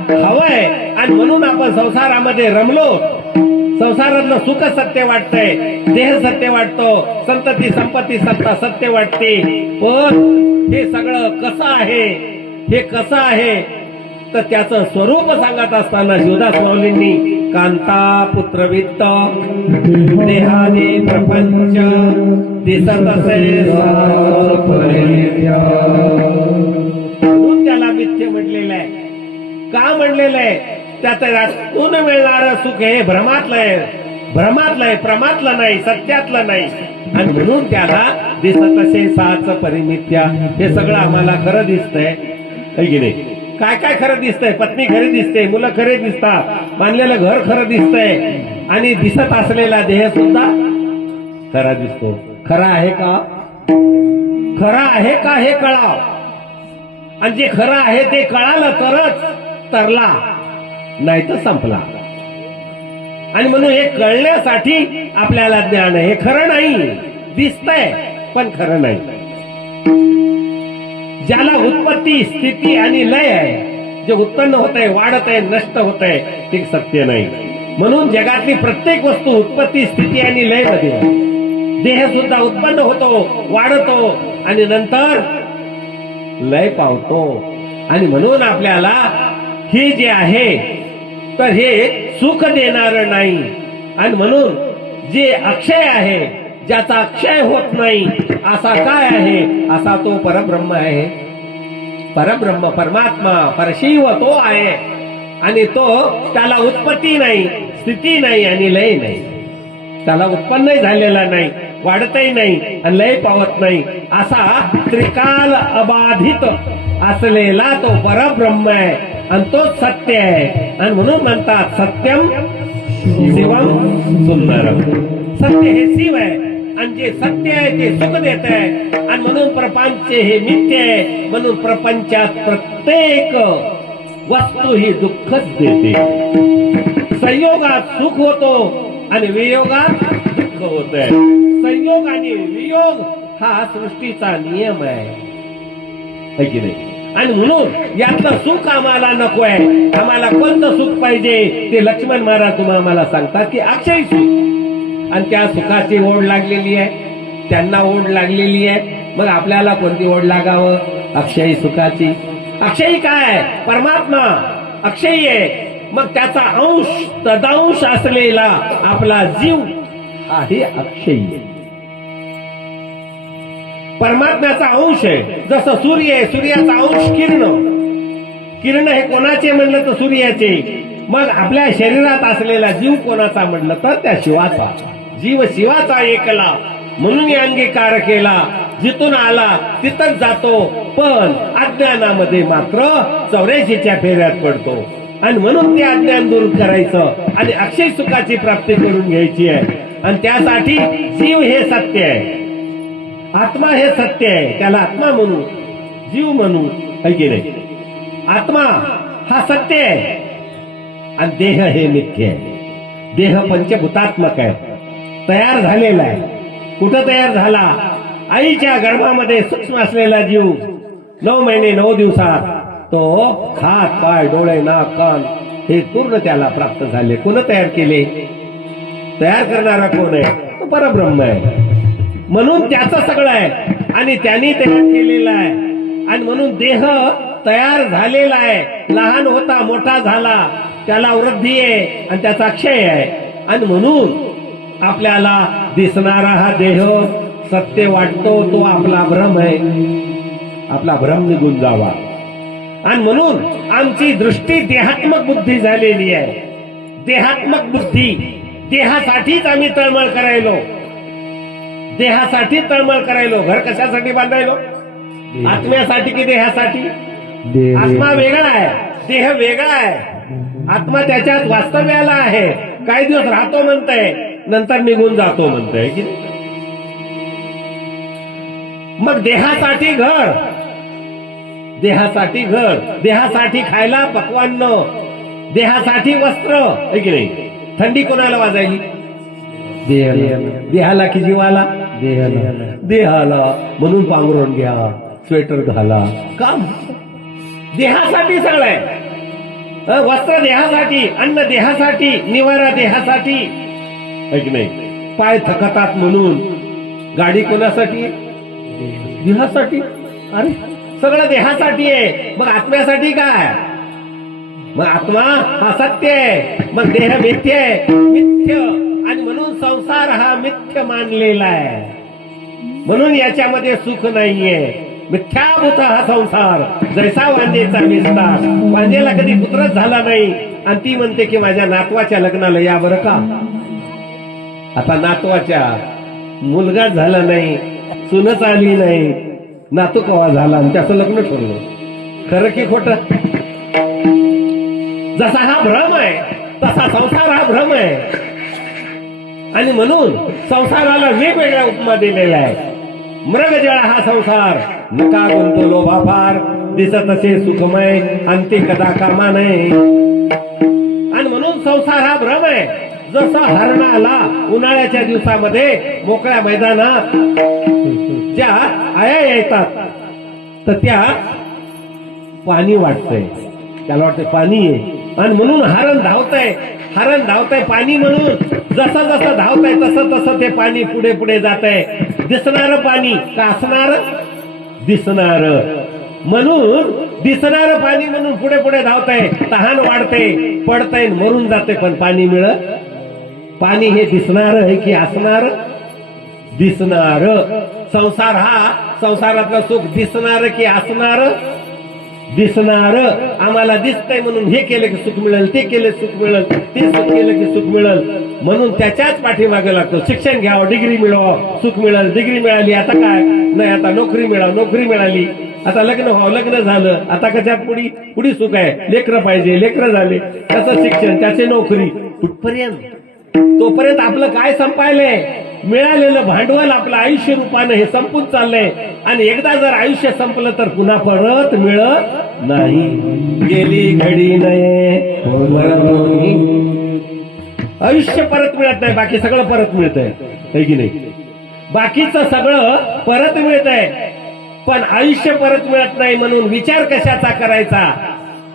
हवंय, आणि म्हणून आपण संसारामध्ये रमलो. संसारातलं सुख सत्य वाटतंय, देह सत्य वाटतो, संतती संपत्ती सत्ता सत्य वाटते. पण हे सगळं कसं आहे, हे कसं आहे, तर त्याचं स्वरूप सांगत असताना शिवदास माऊलींनी कांता पुत्रवित्त देहादी प्रपंच दिसत असे म्हणून त्याला मिथ्य म्हटलेलं आहे. का म्हणलेलं आहे? त्यातून मिळणारं सुख हे भ्रमातलं आहे, भ्रमातलं आहे, प्रमातलं नाही, सत्यातलं नाही. आणि म्हणून त्याला दिसत असे साच परिमित्या. हे सगळं आम्हाला खरं दिसतंय की नाही? काय काय खरं दिसतंय? पत्नी खरी दिसते, मुलं खरे दिसतात, बांधलेलं घर खरं दिसतंय, आणि दिसत असलेला देह सुद्धा खरा दिसतो. खरा आहे का? खरा आहे का हे कळाव. आणि जे खरं आहे ते कळालं तरच तरला, नाही तर संपला. आणि म्हणून हे कळण्यासाठी आपल्याला ज्ञान आहे. हे खरं नाही, दिसतंय पण खरं नाही. ज्याला उत्पत्ती स्थिती आणि लय आहे, जे उत्पन्न होत आहे, वाढत आहे, नष्ट होत आहे, ते सत्य नाही. म्हणून जगातली प्रत्येक वस्तू उत्पत्ती स्थिती आणि लय मध्ये आहे. देह सुद्धा उत्पन्न होतो, वाढतो, आणि नंतर लय पावतो. आणि म्हणून आपल्याला हे जे आहे तर हे सुख देणारं नाही. आणि म्हणून जे अक्षय आहे, ज्याचा अक्षय होत नाही, असा काय आहे? असा तो परब्रह्म आहे. परब्रह्म, परमात्मा, परशिव तो आहे. आणि तो, त्याला उत्पत्ती नाही, स्थिती नाही आणि लय नाही. त्याला उत्पन्नही झालेला नाही, वाढतही नाही आणि लय पावत नाही. असा त्रिकाल अबाधित असलेला तो परब्रह्म आहे, आणि तो सत्य आहे. आणि म्हणून म्हणतात सत्यम शिवम सुंदरम. सत्य हे शिव आहे आणि जे सत्य आहे ते सुख देत आहे आणि म्हणून प्रपंच हे मिथ्य आहे. म्हणून प्रपंचात प्रत्येक वस्तू ही दुःखच देते. संयोगात सुख होतो आणि वियोगात दुःख होत आहे. संयोग आणि वियोग हा सृष्टीचा नियम आहे की नाही. आणि म्हणून यातलं सुख आम्हाला नको आहे. आम्हाला कोणतं सुख पाहिजे ते लक्ष्मण महाराज तुम्हाला आम्हाला सांगतात की अक्षय सुख. आणि त्या सुखाची ओढ लागलेली आहे, त्यांना ओढ लागलेली आहे. मग आपल्याला कोणती ओढ लागावं? अक्षयी सुखाची. अक्षयी काय? परमात्मा अक्षयी आहे. मग त्याचा अंश तदांश असलेला आपला जीव आहे अक्षयी. परमात्म्याचा अंश आहे. जसं सूर्य आहे, सूर्याचा अंश किरण. किरण हे कोणाचे म्हणलं तर सूर्याचे. मग आपल्या शरीरात असलेला जीव कोणाचा म्हणलं तर त्या शिवाचा. जीव शिवाचा एकला म्हणून अंगीकार केला. जिथून आला तिथंच जातो, पण अज्ञानामध्ये मात्र 84च्या फेऱ्यात पडतो. आणि म्हणून ते अज्ञान दूर करायचं आणि अक्षय सुखाची प्राप्ती करून घ्यायची आहे. आणि त्यासाठी जीव हे सत्य आहे, आत्मा हे सत्य आहे. त्याला आत्मा म्हणू, जीव म्हणू, है की नाही. आत्मा हा सत्य आहे आणि देह हे मिथ्य आहे. देह पंचभूतात्मक आहे, तयार झालेला आहे. कुठं तयार झाला? आईच्या गर्भामध्ये सूक्ष्म असलेला जीव 9 महिने 9 दिवसात तो हात पाय डोळे नाक कान हे पूर्ण त्याला प्राप्त झाले. कोण तयार केले? तयार करणारा कोण आहे? तो परब्रह्म आहे. म्हणून त्याचं सगळं आहे आणि त्यांनी तयार केलेलं आहे. आणि म्हणून देह तयार झालेला आहे. लहान होता मोठा झाला, त्याला वृद्धी आहे आणि त्याचा क्षय आहे. आणि म्हणून आपल्याला दिसणारा हा देह सत्य वाटतो, तो आपला भ्रम आहे. आपला भ्रम निघून जावा. आणि म्हणून आमची दृष्टी देहात्मक बुद्धी झालेली आहे. देहात्मक बुद्धी, देहासाठीच आम्ही तळमळ करायलो. देहासाठी तळमळ करायलो. घर कशासाठी बांधायलो? आत्म्यासाठी की देहासाठी? आत्मा वेगळा आहे, देह वेगळा आहे. आत्मा त्याच्यात वास्तव्याला आहे. काही दिवस राहतो म्हणतंय, नंतर निघून जातो म्हणतंय की. मग देहासाठी घर, देहासाठी घर, देहासाठी खायला पक्वान्न, देहासाठी वस्त्र, है की नाही. थंडी कोणाला वाजायली? देहाला की जीवाला? देहाला. म्हणून पांघरून घ्या, स्वेटर घाला. काम देहासाठी सगळं आहे. वस्त्र देहासाठी, अन्न देहासाठी, निवारा देहासाठी, है की नाही. पाय थकतात म्हणून गाडी कोणासाठी? देहासाठी. अरे सगळं देहासाठी आहे. मग आत्म्यासाठी काय? मग आत्मा हा सत्य आहे, मग देह मिथ्य आहे, मिथ्य. आणि म्हणून संसार हा मिथ्य मानलेला आहे. म्हणून याच्यामध्ये सुख नाहीये. मिथ्याभूत हा संसार. जैसा वांजेचा विस्तार. वांजेला कधी पुत्रच झाला नाही आणि ती म्हणते की माझ्या नातवाच्या लग्नाला या बरं का. आता नातवाच्या मुलगाच झाला नाही, सुनच आली नाही, नातू कवा झाला आणि त्याचं लग्न ठरलं. खरं की खोटं? जसा हा भ्रम आहे तसा संसार हा भ्रम आहे. आणि म्हणून संसाराला वेगवेगळ्या उपमा दिलेल्या आहे. मृगजळ हा संसार, नका गुंतो लोभा फार, दिसत असे सुखमय, अंती कदा कामा नये. आणि म्हणून संसार हा भ्रम आहे. जसं हरणाला उन्हाळ्याच्या दिवसामध्ये मोकळ्या मैदानात ज्या आया येतात तर त्या पाणी वाटतंय, त्याला वाटतंय पाणी आहे. आणि म्हणून हरण धावतंय, हरण धावतंय पाणी म्हणून. जसं जसं धावतंय तसं तसं ते पाणी पुढे पुढे जातंय. दिसणार पाणी का असणार? दिसणार. म्हणून दिसणार पाणी म्हणून पुढे पुढे धावतंय. तहान वाढते, पडतंय, मरून जाते, पण पाणी मिळत. पाणी हे दिसणार आहे की असणार? दिसणार. संसार हा, संसारातलं सुख दिसणार की असणार? दिसणार. आम्हाला दिसतंय म्हणून हे केलं की सुख मिळेल, ते केलं सुख मिळेल, ते सुख केलं की सुख मिळेल. म्हणून त्याच्याच पाठीमागे लागतो. शिक्षण घ्यावं, डिग्री मिळवावं, सुख मिळेल. डिग्री मिळाली, आता काय नाही, आता नोकरी मिळावं, नोकरी मिळाली, आता लग्न व्हावं, लग्न झालं, आता कशात पुढी सुख आहे? लेकरं पाहिजे, लेकरं झाले, त्याचं शिक्षण, त्याची नोकरी. कुठपर्यंत? तोपर्यंत आपलं काय संपायलंय? मिळालेलं भांडवल आपलं आयुष्य रूपानं हे संपून चाललंय आणि एकदा जर आयुष्य संपलं तर पुन्हा परत मिळत नाही. गेली घडी नये परत होई. आयुष्य परत मिळत नाही, बाकी सगळं परत मिळतंय, है की नाही? बाकीचं सगळं परत मिळतंय, पण आयुष्य परत मिळत नाही. म्हणून विचार कशाचा करायचा?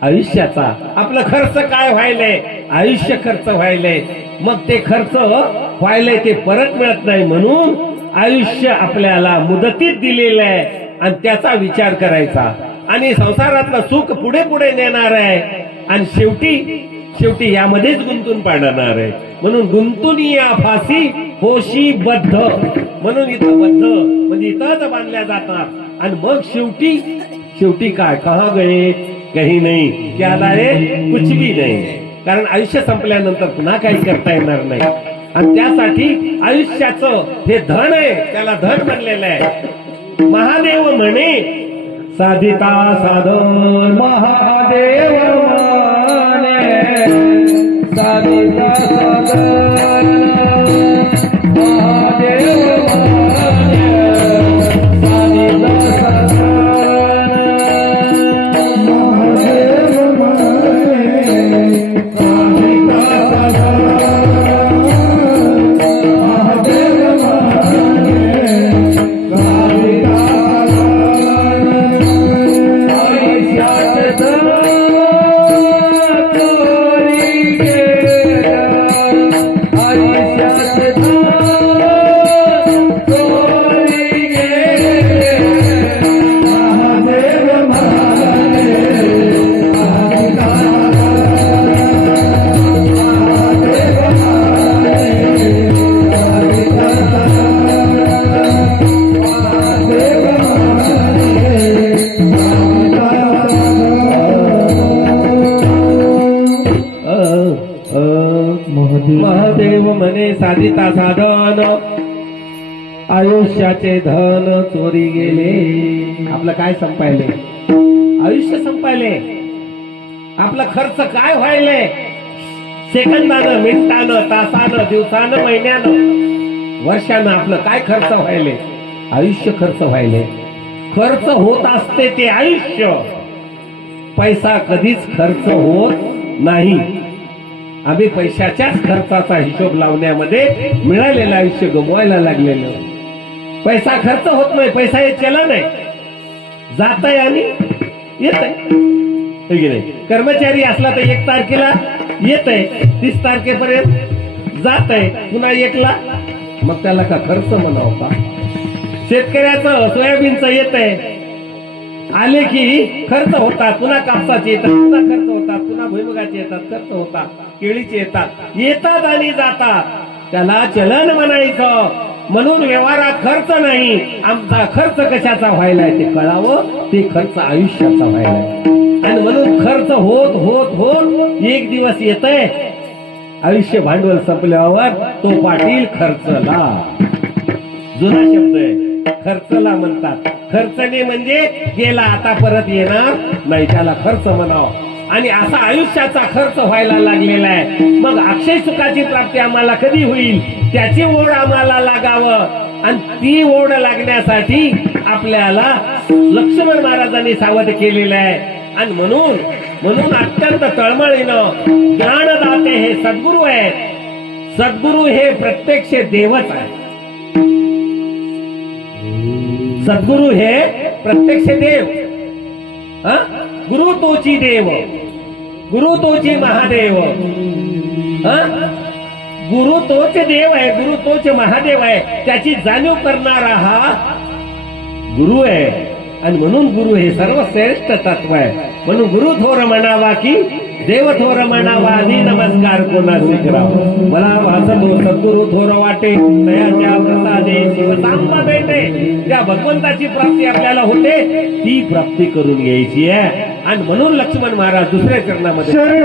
आयुष्याचा. आपलं खर्च काय व्हायलंय? आयुष्य खर्च व्हायलंय. मग ते खर्च व्हायलंय ते परत मिळत नाही, म्हणून आयुष्य आपल्याला मुदतीत दिलेलं आहे आणि त्याचा विचार करायचा. आणि संसारातलं सुख पुढे पुढे नेणार आहे आणि शेवटी यामध्येच गुंतून पाडणार आहे. म्हणून गुंतून या फाशी होशी बद्ध. म्हणून इथं बद्ध म्हणजे इथंच बांधल्या जातात आणि मग शेवटी काय? कहा गए कहीं नाही, क्या लाए कुछ भी नाही. कारण आयुष्य संपल्यानंतर पुन्हा काही करता येणार नाही आणि त्यासाठी आयुष्याचं हे धन आहे, त्याला धन म्हणलेलं आहे. महादेव म्हणे साधिता साधन महादेव माने साधिता साधन महादेव माने साधिता साधन महादेव माने साधिता साधन महादेव माने साधिता महादेव म्हणे साधिता साधन आयुष्याचे धन चोरी गेले. आपलं काय संपायले? आयुष्य संपायले. आपला खर्च काय व्हायले? सेकंदानं, मिनिटानं, तासानं, दिवसानं, महिन्यानं, वर्षानं आपलं काय खर्च व्हायले? आयुष्य खर्च व्हायले. खर्च होत असते ते आयुष्य. पैसा कधीच खर्च होत नाही. आम्ही पैशाच्याच खर्चाचा हिशोब लावण्यामध्ये मिळालेलं आयुष्य गमवायला लागलेलं. पैसा खर्च होत नाही, पैसा हे चलन आहे, जात आहे आणि येत आहे. कर्मचारी असला तर 1 तारखेला येत आहे, 30 तारखेपर्यंत जात आहे, पुन्हा 1ला. मग त्याला का खर्च म्हणावं का? शेतकऱ्याचं सोयाबीनचं येत आहे, आले की खर्च होतात, पुन्हा कापसाचे येतात, पुन्हा खर्च होतात, पुन्हा भुईमुगाचे येतात, खर्च होतात, केळीचे येतात आणि जातात. त्याला चलन म्हणायचं. म्हणून व्यवहारात खर्च नाही. आमचा खर्च कशाचा व्हायलाय ते कळावं. ते खर्च आयुष्याचा व्हायलाय आणि म्हणून खर्च होत होत होत एक दिवस येतंय. आयुष्य भांडवल संपल्यावर तो पाटील खर्चला. जुना शब्द आहे, खर्चला म्हणतात. खर्चने म्हणजे गेला, आता परत येणार नाही, त्याला खर्च म्हणावं. आणि असा आयुष्याचा खर्च व्हायला लागलेला आहे. मग अक्षय सुखाची प्राप्ती आम्हाला कधी होईल त्याची ओढ आम्हाला लागावं. आणि ती ओढ लागण्यासाठी आपल्याला लक्ष्मण महाराजांनी सावध केलेलं आहे. आणि म्हणून अत्यंत तळमळीनं ज्ञानदाते हे सद्गुरू आहे. सद्गुरू हे प्रत्यक्ष देवच आहे. सद्गुरू हे प्रत्यक्ष देव. गुरु तोची देव, गुरु तोची महादेव. गुरु तोच देव आहे, गुरु तोच महादेव आहे. त्याची जाणीव करणारा हा गुरु आहे. आणि म्हणून गुरु हे सर्वश्रेष्ठ तत्व आहे. म्हणून गुरु थोर म्हणावा की देव थोर म्हणावा, आधी नमस्कार कोणाशी करावा. मला वाचतो सद्गुरु थोर वाटे, दयाच्या प्रसादे शिवसांब भेटे. त्या भगवंताची प्राप्ती आपल्याला होते, ती प्राप्ती करून घ्यायची आहे. आणि म्हणून लक्ष्मण महाराज दुसऱ्या चरणामध्ये शरण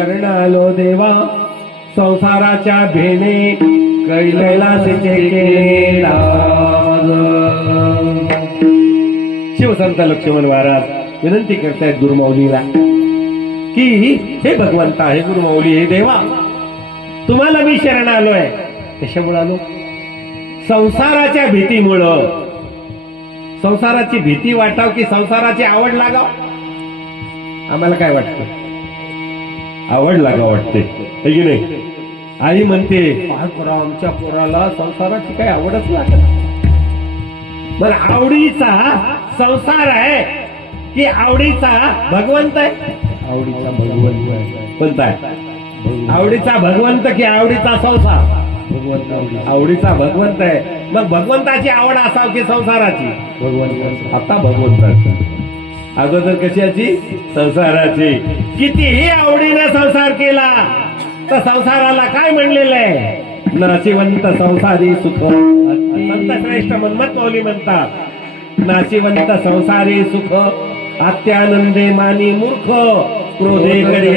शरण आलो देवा संसाराच्या भेणे कैलासचे केला शिवसंत लक्ष्मण महाराज विनंती करतायत गुरुमाऊलीला की हे भगवंता हे गुरुमाऊली हे देवा तुम्हाला मी शरण आलोय कशामुळे आलो संसाराच्या भीतीमुळं संसाराची भीती वाटाव की संसाराची आवड लागाव आम्हाला काय वाटतं आवड लागाव वाटते है की नाही आई म्हणते काय करावं आमच्या पोराला संसाराची काही आवडच लागत पण आवडीचा संसार आहे की आवडीचा भगवंत आहे आवडीचा भगवंत कोणता आहे आवडीचा भगवंत की आवडीचा संसार भगवंत आवडीचा भगवंत आहे मग भगवंताची आवड असाव की संसाराची भगवंत आता भगवंताची अगोदर कशाची संसाराची कितीही आवडीने संसार केला तर संसाराला काय म्हणलेलं आहे नाशिवंत संसारी सुख संत श्रेष्ठ मन्मथ माऊली म्हणतात नाशिवंत संसारी सुख अत्यानंदे मानी मूर्ख क्रोधे करी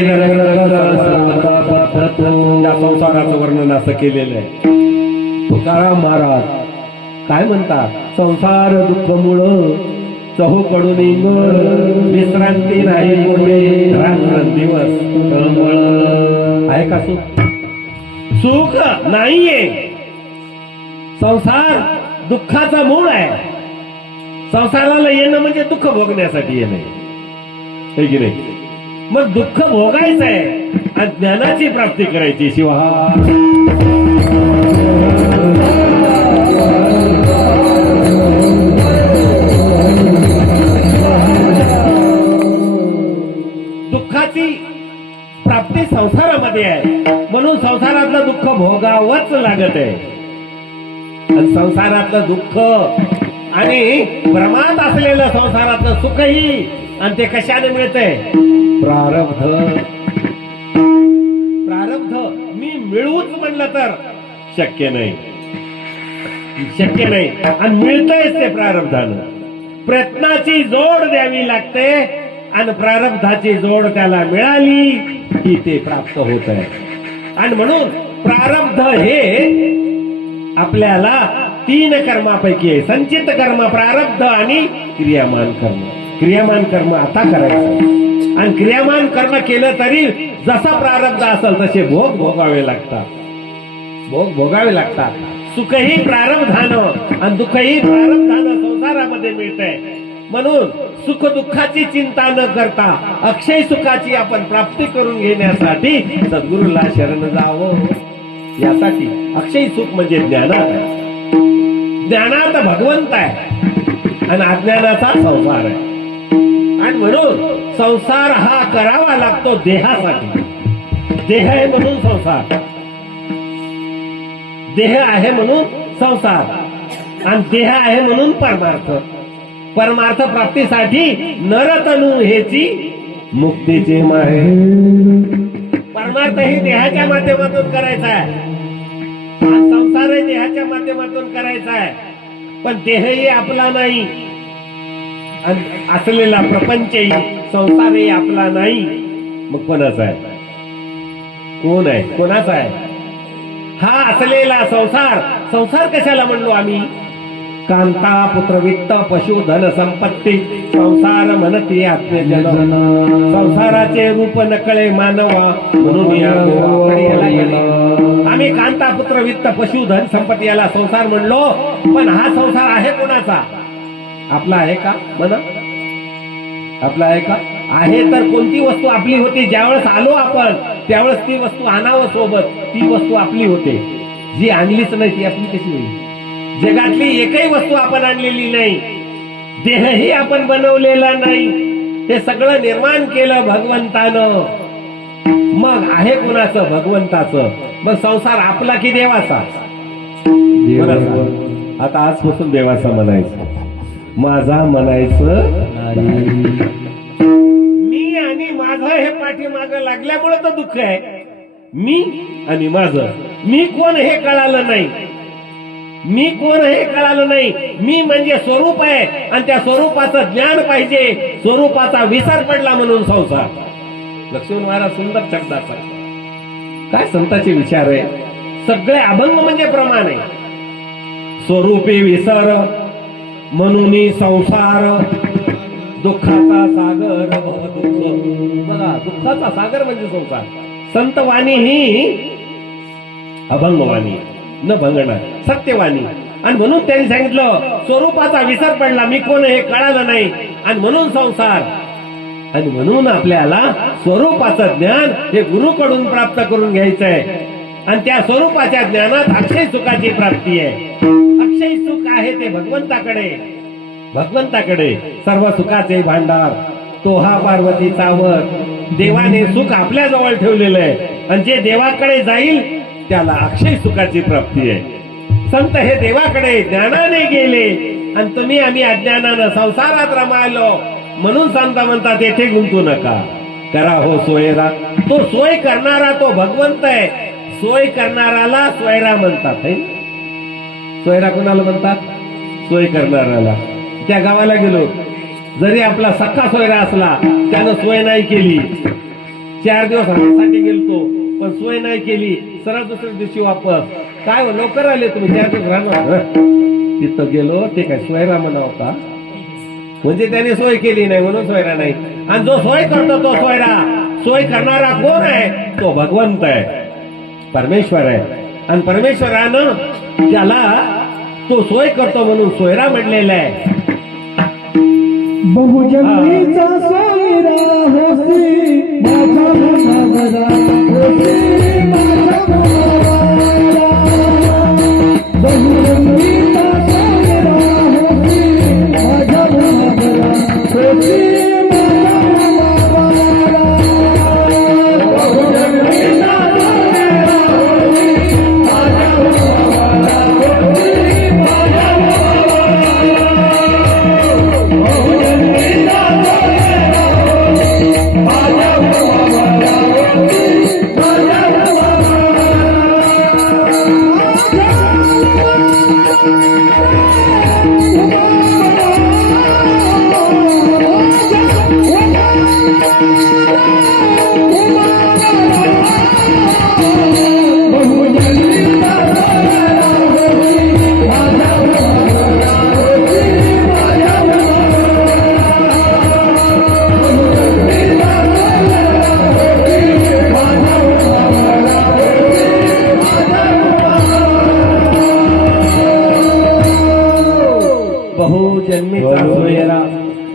या संसाराचं वर्णन असं केलेलं आहे तुकाराम महाराज काय म्हणतात संसार दुःख मुळ चहूकडून विश्रांती नाही दिवस आहे का सुख नाहीये संसार दुःखाचा मूळ आहे संसाराला येणं म्हणजे दुःख भोगण्यासाठी येणं आहे की नाही मग दुःख भोगायचं आहे आणि ज्ञानाची प्राप्ती करायची शिवा दुःखाची प्राप्ती संसारामध्ये आहे म्हणून संसारातलं दुःख भोगावंच लागत आहे आणि संसारातलं दुःख आणि भ्रमात असलेलं संसारातलं सुखही आणि ते कशाने मिळतंय प्रारब्ध प्रारब्ध मी मिळवूच म्हणलं तर शक्य नाही आणि मिळतंयच ते प्रारब्धानं प्रयत्नाची जोड द्यावी लागते आणि प्रारब्धाची जोड त्याला मिळाली की ते प्राप्त होत आहे आणि म्हणून प्रारब्ध हे आपल्याला 3 कर्मापैकी आहे संचित कर्म प्रारब्ध आणि क्रियामान कर्म आता करायचं आणि क्रियामान कर्म केलं तरी जसा प्रारब्ध असेल तसे भोग भोगावे लागतात सुखही प्रारब्धानं आणि दुःखही प्रारब्धानं संसारामध्ये मिळतंय म्हणून सुख दुःखाची चिंता न करता अक्षय सुखाची आपण प्राप्ती करून घेण्यासाठी सद्गुरूला शरण जावं यासाठी अक्षय सुख म्हणजे ज्ञानात भगवंत आहे आणि अज्ञानाचा संसार आहे आणि म्हणून संसार हा करावा लागतो देहासाठी देह आहे म्हणून संसार देह आहे म्हणून संसार आणि देह आहे म्हणून परमार्थ प्राप्तीसाठी नरतनु हेची मुक्तीची माहे परमार्थ ही देहाच्या माध्यमातून करायचा आहे संसारही देहाच्या माध्यमातून करायचा आहे पण देहही आपला नाही आणि असलेला प्रपंचही संसारही आपला नाही मग कोणाचा आहे कोण आहे कोणाचा आहे हा असलेला संसार कशाला म्हणलो आम्ही कांता पुत्र वित्त पशु धन संपत्ती संसार म्हणती आत्मजन संसाराचे रूप नकळे मानवा म्हणून आम्ही कांता पुत्र वित्त पशु धन संपत्ती याला संसार म्हणलो पण हा संसार आहे कोणाचा आपला आहे का म्हणा आपला आहे का आहे तर कोणती वस्तू आपली होती ज्यावेळेस आलो आपण त्यावेळेस ती वस्तू आणावं सोबत ती वस्तू आपली होते जी आणलीच नाही ती आपली कशी होईल जगातली एकही वस्तू आपण आणलेली नाही देहही आपण बनवलेला नाही हे सगळं निर्माण केलं भगवंतानं मग आहे कुणाचं भगवंताचं मग संसार आपला की देवाचा आता आजपासून देवाचा म्हणायचं माझा म्हणायचं मी आणि माझं हे पाठीमागं लागल्यामुळे तर दुःख आहे मी आणि माझं मी कोण हे कळालं नाही मी म्हणजे स्वरूप आहे आणि त्या स्वरूपाचं ज्ञान पाहिजे स्वरूपाचा विसर पडला म्हणून संसार लक्ष्मण महाराज सुंदर शब्दाचा काय संताचे विचार आहे. सगळे अभंग म्हणजे प्रमाण आहे. स्वरूपी विसर म्हणून संसार दुःखाचा सागर दुःख. बघा दुःखाचा सागर म्हणजे संसार. संतवाणी ही अभंगवाणी न भंगणार सत्यवाणी. आणि म्हणून त्यांनी सांगितलं स्वरूपाचा विसर पडला, मी कोण हे कळालं नाही, आणि म्हणून संसार. आणि म्हणून आपल्याला स्वरूपाचं ज्ञान हे गुरुकडून प्राप्त करून घ्यायचंय. आणि त्या स्वरूपाच्या ज्ञानात अक्षय सुखाची प्राप्ती आहे. अक्षय सुख आहे ते भगवंताकडे. भगवंताकडे सर्व सुखाचे भांडार तो हा पार्वतीचा वर. देवाने सुख आपल्या जवळ ठेवलेलं आहे. आणि जे देवाकडे जाईल त्याला अक्षय सुखाची प्राप्ती आहे. संत हे देवाकडे ज्ञानाने गेले आणि तुम्ही आम्ही अज्ञानानं संसारात रमायलो. म्हणून संत म्हणतात येथे गुंतू नका, करा हो सोयरा. तो सोय करणारा तो भगवंत आहे. सोय करणाराला सोयरा म्हणतात. है? सोयरा कोणाला म्हणतात? सोय करणाराला. त्या गावाला गेलो, जरी आपला सख्खा सोयरा असला त्यानं सोय नाही केली, 4 दिवस राहण्यासाठी गेलतो पण सोय नाही केली, सरळ दुसऱ्या दिवशी वापस. काय लवकर आले तुम्ही, 4 दिवस राहणार. तिथं गेलो, ते काय सोयरा म्हणावं का? म्हणजे त्याने सोय केली नाही म्हणून सोयरा नाही. आणि जो सोय करतो तो सोयरा. सोय करणारा कोण आहे? तो भगवंत आहे, परमेश्वर आहे. आणि परमेश्वरानं त्याला तो सोय करतो म्हणून सोयरा म्हणलेला आहे. बहुजन्मीचा सोयरा होसी माझा मनावरा, होसी माझा मनावरा. बहुजन्मीचा सोयरा होसी माझा मनावरा, होसी माझा मनावरा. बहुजन्मीचा सोयरा होसी माझा मनावरा, होसी माझा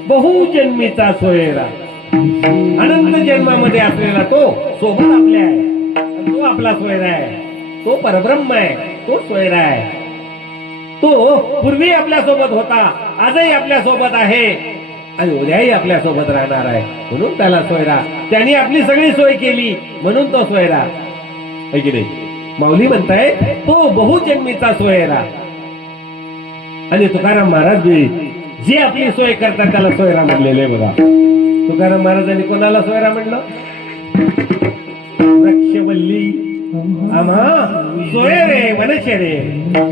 बहुजन्मीचा सोयरा. अनंत जन्मामध्ये असलेला तो सोबत आपल्या आहे. आणि तो आपला सोयरा आहे. तो परब्रह्म आहे. तो सोयरा आहे. तो पूर्वी आपल्या सोबत होता, आजही आपल्या सोबत आहे आणि उद्याही आपल्या सोबत राहणार आहे. म्हणून त्याला सोयरा. त्यांनी आपली सगळी सोय केली म्हणून तो सोयरा. है की नाही? माऊली म्हणताय तो बहुजन्मीचा सोयरा. आणि तुकाराम महाराज बी जे आपली सोय करतात त्याला सोयरा म्हणलेले. बघा तुकाराम महाराजांनी कोणाला सोयरा म्हणलं? वृक्षवल्ली आम्हा सोयरे वनशरे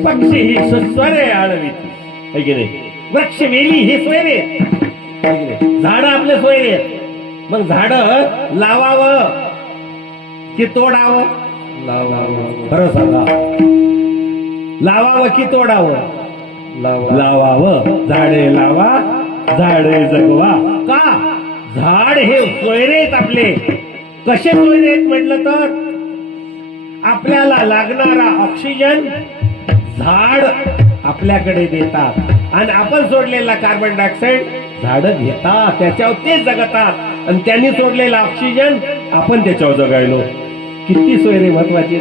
पक्षी ही सुस्वरे आळवीती. है की नाही? वृक्षवेली हे सोयरे. झाड आपले सोयरे. मग झाड लावावं की तोडावं? लावावं. खरं सांगा, लावावं की तोडावं? लावावं. झाडे लावा, झाडे जगवा. का? झाड हे सोयरे आहेत आपले. कसे सोयरे आहेत म्हटलं तर आपल्याला लागणारा ऑक्सिजन झाड आपल्याकडे देतात आणि आपण सोडलेला कार्बन डायऑक्साईड झाड घेतात, त्याच्यावर ते जगतात आणि त्यांनी सोडलेला ऑक्सिजन आपण त्याच्यावर जगायलो. किती सोयरे महत्वाचे.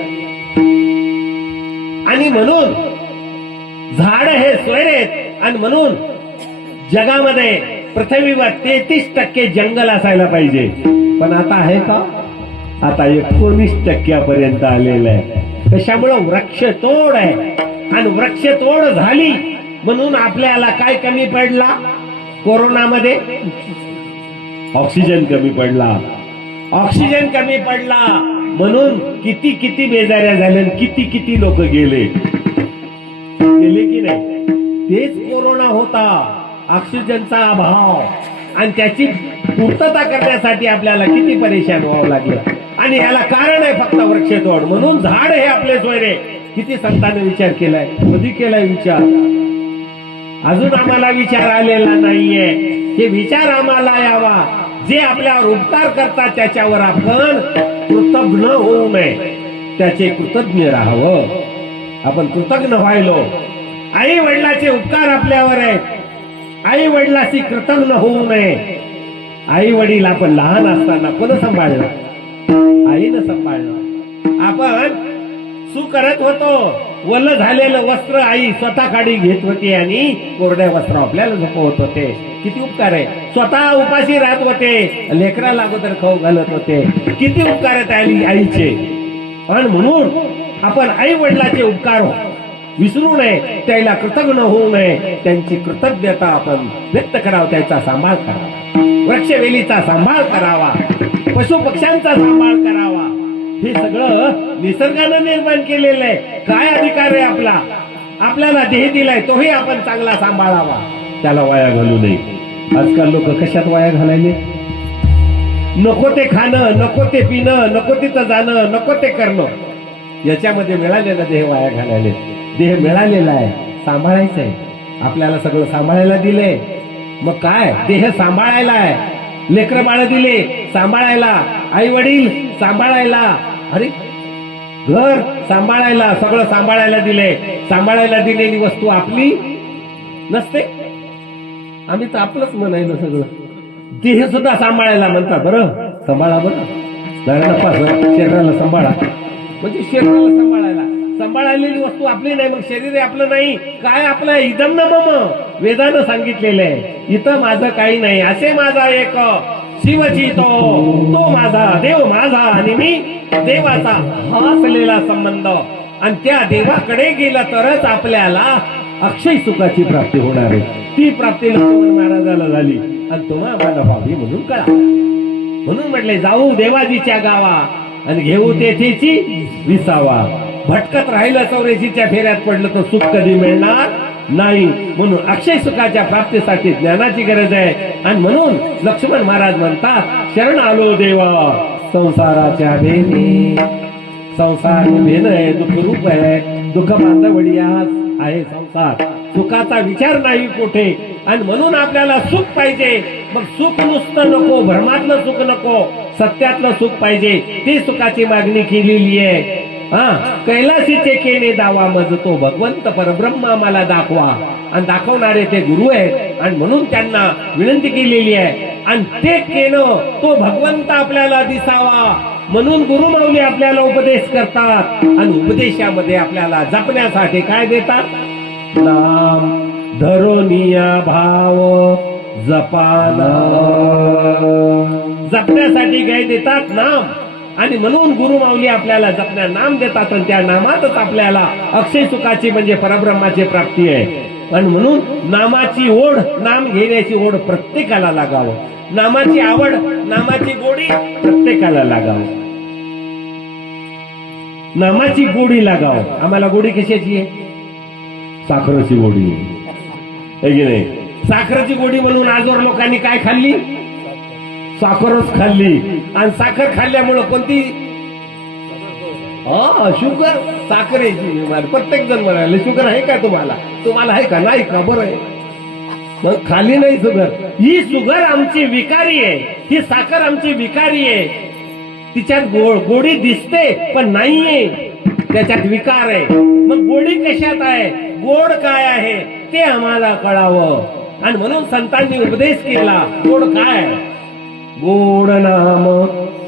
आणि म्हणून झाड हे सोयरे आहेत. आणि म्हणून जगामध्ये पृथ्वीवर 33% जंगल असायला पाहिजे. पण आता आहे का? आता 19% आलेलं आहे. कशामुळं? वृक्षतोड आहे. आणि वृक्षतोड झाली म्हणून आपल्याला काय कमी पडला? कोरोनामध्ये ऑक्सिजन कमी पडला. ऑक्सिजन कमी पडला म्हणून किती किती बेजाऱ्या झाल्या, किती किती लोक गेले की नाही? तेच कोरोना होता. ऑक्सिजनचा अभाव. आणि त्याची पूर्तता करण्यासाठी आपल्याला किती परेशान व्हावं लागलं. आणि याला कारण आहे फक्त वृक्षतोड. म्हणून झाड हे आपले सोयरे. किती संतांनी विचार केलाय, कधी केलाय विचार? अजून आम्हाला विचार आलेला नाहीये. हे विचार आम्हाला यावा. जे आपल्यावर उपकार करतात त्याच्यावर आपण कृतज्ञ होऊ नये, त्याचे कृतज्ञ राहावं. आपण कृतज्ञ व्हायलो. आई वडिलाचे उपकार आपल्यावर आहेत. आई वडिलाशी कृतज्ञ होऊ नये. आई वडील आपण लहान असताना कोण सांभाळलं? आईनं सांभाळलं. आपण सू करत होतो. वल झालेलं वस्त्र आई स्वतः काढी घेत होती आणि कोरड्या वस्त्र आपल्याला झोपवत होते. किती उपकार आहे. स्वतः उपाशी राहत होते, लेकराला अगोदर खाऊ घालत होते. किती उपकार आहेत आईचे. आणि म्हणून आपण आई वडिलाचे उपकार विसरू नये, त्याला कृतज्ञ होऊ नये. त्यांची कृतज्ञता आपण व्यक्त करावं, त्याचा सांभाळ करावा, वृक्षवेलीचा सांभाळ करावा, पशु पक्ष्यांचा सांभाळ करावा. हे सगळं निसर्गानं निर्माण केलेलं आहे. काय अधिकार आहे आपला? आपल्याला देह दिलाय, तोही आपण चांगला सांभाळावा, त्याला वाया घालू नये. आजकाल लोक कशात वाया घालायले? नको ते खाणं, नको ते पिणं, नको तिथं जाणं, नको ते करणं, याच्यामध्ये मिळालेला देह वाया घालायले. देह मिळालेला आहे, सांभाळायचं आहे. आपल्याला सगळं सांभाळायला दिलंय. मग काय? देह सांभाळायला आहे. लेकर बाळ दिले सांभाळायला, आई वडील सांभाळायला, अरे घर सांभाळायला, सगळं सांभाळायला दिले. सांभाळायला दिलेली वस्तू आपली नसते. आम्ही तर आपलंच म्हणायला सगळं. देह सुद्धा सांभाळायला म्हणतात. बरं सांभाळा, बरं शरीराला सांभाळा, म्हणजे शरीराला सांभाळायला. सांभाळलेली वस्तू आपली नाही, मग शरीर आपलं नाही. काय आपलं? इदम न मम, वेदानं सांगितलेलं आहे. इथं माझं काही नाही, असे माझा एक शिवची तो माझा, देव माझा आणि मी देवाचा, हा असलेला संबंध. आणि त्या देवाकडे गेला तरच आपल्याला अक्षय सुखाची प्राप्ती होणार आहे. ती प्राप्ती लक्ष्मण महाराजाला झाली आणि तुम्हाला मला व्हावी म्हणून कळा. म्हणून म्हटले जाऊ देवाजीच्या गावा आणि घेऊ तेथेची विसावा. भटकत राहिलं, चौऱ्याशीच्या फेऱ्यात पडलं तर सुख कधी मिळणार नाही. म्हणून अक्षय सुखाच्या प्राप्तीसाठी ज्ञानाची गरज आहे. आणि म्हणून लक्ष्मण महाराज म्हणतात शरण आलो देवा संसाराच्या भेनी. संसार भेन आहे, दुःख रूप आहे, दुःख बांधवडियास आहे संसार. सुखाचा विचार नाही कुठे. आणि म्हणून आपल्याला सुख पाहिजे. मग सुख नुसतं नको, भ्रमातलं सुख नको, सत्यातलं सुख पाहिजे. ती सुखाची मागणी केलेली आहे. कैलासीचे केले दावा मज तो भगवंत परब्रह्म आम्हाला दाखवा. आणि दाखवणारे ते गुरु आहेत. आणि म्हणून त्यांना विनंती केलेली आहे. आणि ते केलं तो भगवंत आपल्याला दिसावा. म्हणून गुरु माऊली आपल्याला उपदेश करतात. आणि उपदेशामध्ये आपल्याला जपण्यासाठी काय देतात? नाम धरोनिया भाव जपाना. जपण्यासाठी काय देतात? नाम. आणि म्हणून गुरु माऊली आपल्याला जपण्या नाम देतात. आणि त्या नामातच आपल्याला अक्षय सुखाची म्हणजे परब्रह्माची प्राप्ती आहे. आणि म्हणून नामाची ओढ, नाम घेण्याची ओढ प्रत्येकाला लागावं. नामाची आवड, नामाची गोडी प्रत्येकाला लागावं. नामाची गोडी लागावं. आम्हाला गोडी कशाची आहे? साखरेची गोडी आहे की नाही? साखरेची गोडी म्हणून आजवर लोकांनी काय खाल्ली? साखरच खाल्ली. आणि साखर खाल्ल्यामुळं कोणती? शुगर. साखरेची बिमारी. प्रत्येक जण म्हणाले शुगर आहे का तुम्हाला? तुम्हाला आहे का? नाही का? बरं आहे, मग खाली नाही शुगर. ही शुगर आमची विकारी आहे. ही साखर आमची विकारी आहे. तिच्यात गोडी दिसते पण नाहीये, त्याच्यात विकार आहे. मग गोडी कशात आहे? गोड काय आहे ते आम्हाला कळावं. आणि म्हणून संतांनी उपदेश केला. गोड काय? गोड नाम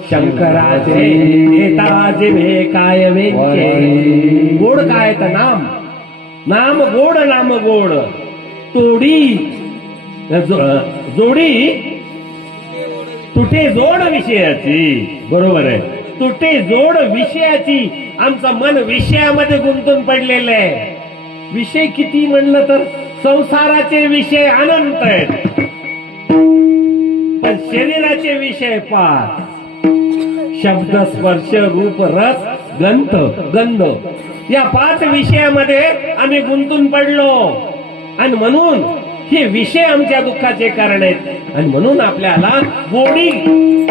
शंकराचे येता जिभे काय वेचे. गोड काय? तर नाम. नाम गोड, नाम गोड. तोडी जोडी तुटे जोड विषयाची. बरोबर आहे, तुटे जोड विषयाची. आमचं मन विषयामध्ये गुंतून पडलेलं आहे. विषय किती म्हणलं तर संसाराचे विषय अनंत आहेत, पण शरीराचे विषय 5. शब्द, स्पर्श, रूप, रस, गंध. या 5 विषयामध्ये आम्ही गुंतून पडलो. आणि म्हणून हे विषय आमच्या दुःखाचे कारण आहेत. आणि म्हणून आपल्याला गोडी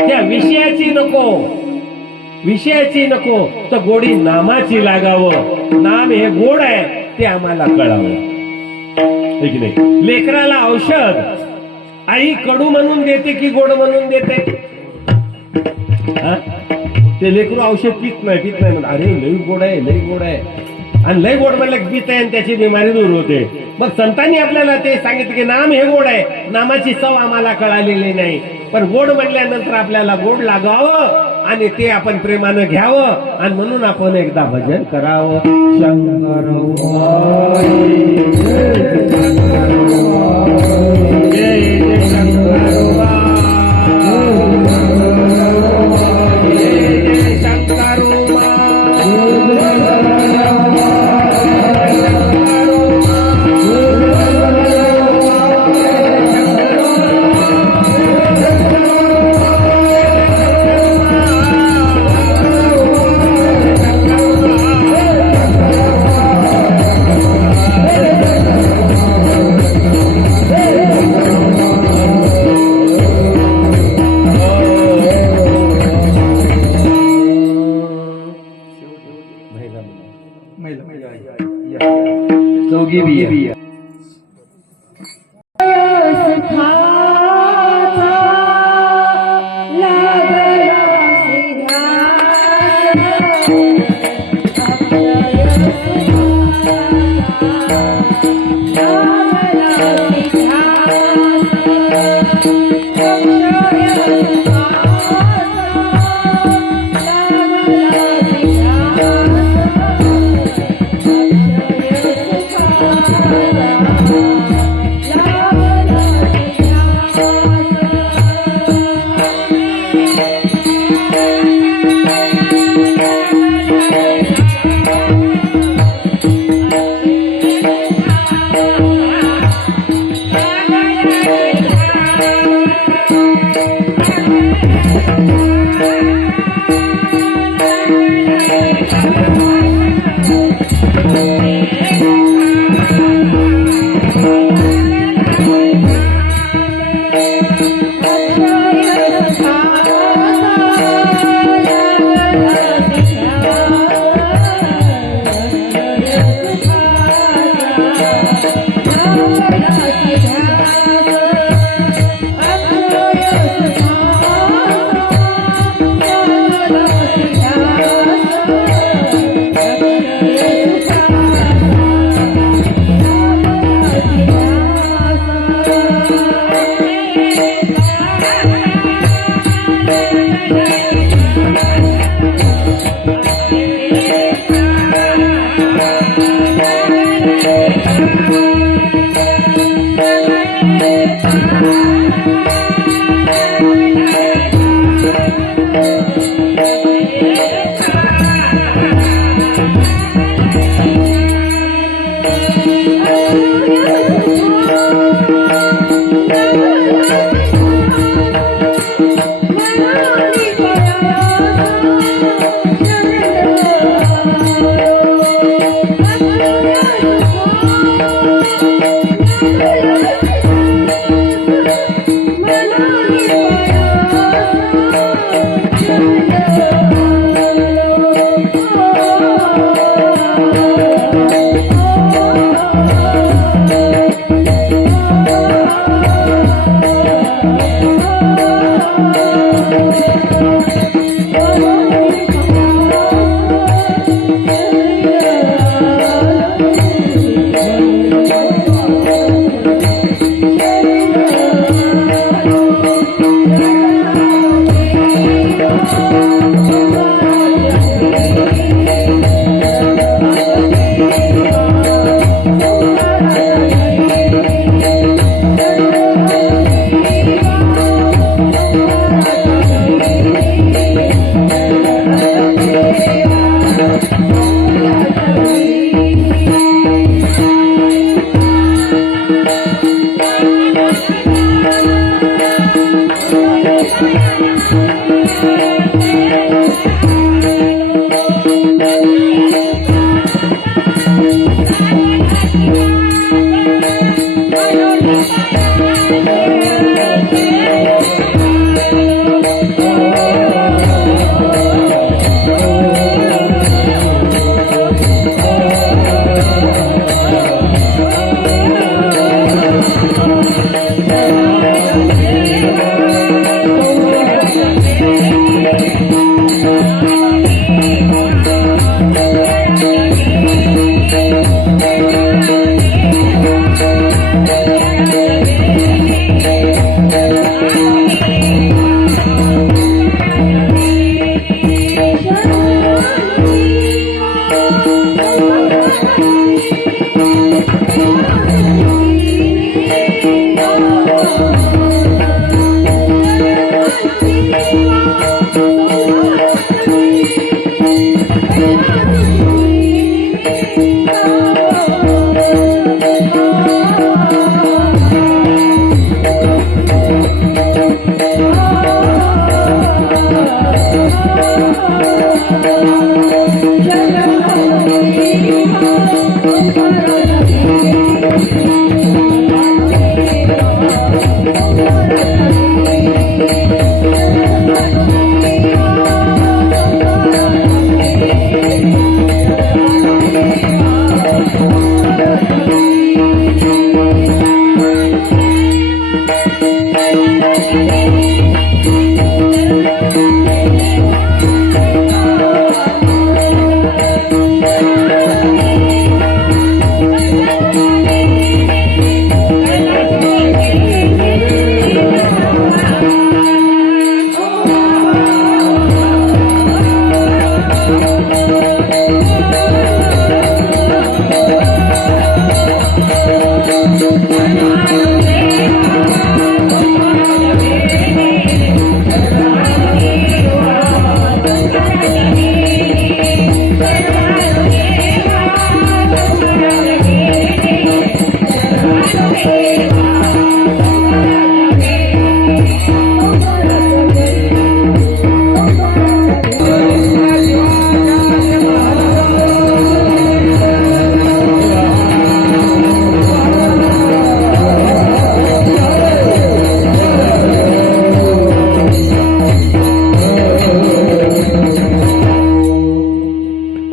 त्या विषयाची नको, विषयाची नको, तर गोडी नामाची लागावं. नाम हे गोड आहे ते आम्हाला कळावं. है की नाही? लेकराला औषध आई कडू म्हणून देते की गोड म्हणून देते? हा? ते लेकरू औषध पित नाही म्हणून, अरे लई गोड आहे, लई गोड आहे. आणि लई गोड म्हणलं की पित आहे आणि त्याची बिमारी दूर होते. मग संतांनी आपल्याला ते सांगितलं की नाम हे गोड आहे, नामाची चव आम्हाला कळालेली नाही. पण गोड म्हणल्यानंतर आपल्याला गोड लागावं आणि ते आपण प्रेमानं घ्यावं. आणि म्हणून आपण एकदा भजन करावं. शंकर जय जय शंकर चौघी बी Thank you.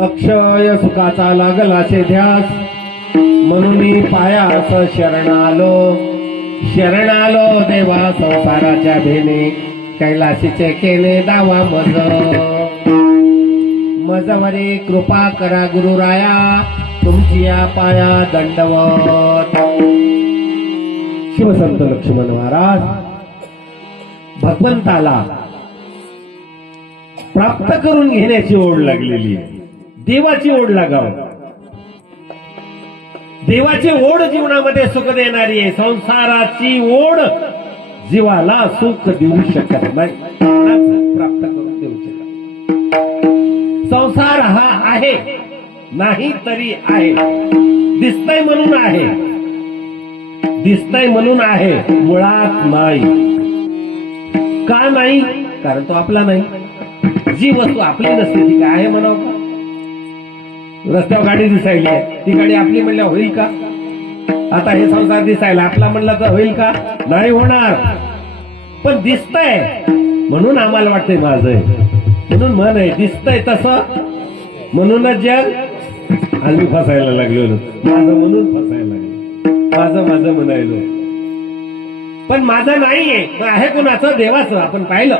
अक्षय सुखाचा लागलाचे ध्यास म्हणून मी पायास शरणालो देवा संसाराच्या भेने कैलासीचे केले दावा मजवरी कृपा करा गुरुराया तुमची या पाया दंडवत. शिवसंत लक्ष्मण महाराज भगवंताला प्राप्त करून घेण्याची ओढ लागलेली आहे. देवाची ओढ लागाव. देवाची ओढ जीवनामध्ये सुख देणारी आहे. संसाराची ओढ जीवाला सुख देऊ शकत नाही, प्राप्त करून देऊ शकत. संसार हा आहे नाही तरी आहे. दिसतंय म्हणून आहे, दिसतंय म्हणून आहे, मुळात नाही. का नाही? कारण तो आपला नाही. जी वस्तू आपली नसते ती काय आहे म्हणावं का? रस्त्यावर गाडी दिसायली आहे, ती गाडी आपली म्हणल्या होईल का? आता हे संसार दिसायला आपला म्हणलं तर होईल का? नाही होणार. पण दिसतंय म्हणून आम्हाला वाटतंय माझं आहे, म्हणून मन आहे. दिसतंय तसं म्हणूनच जग आम्ही फसायला लागलो. माझं म्हणून फसायला लागलो, माझं म्हणायलो. पण माझं नाहीये, मग आहे कुणाचं? देवाचं. आपण पाहिलं.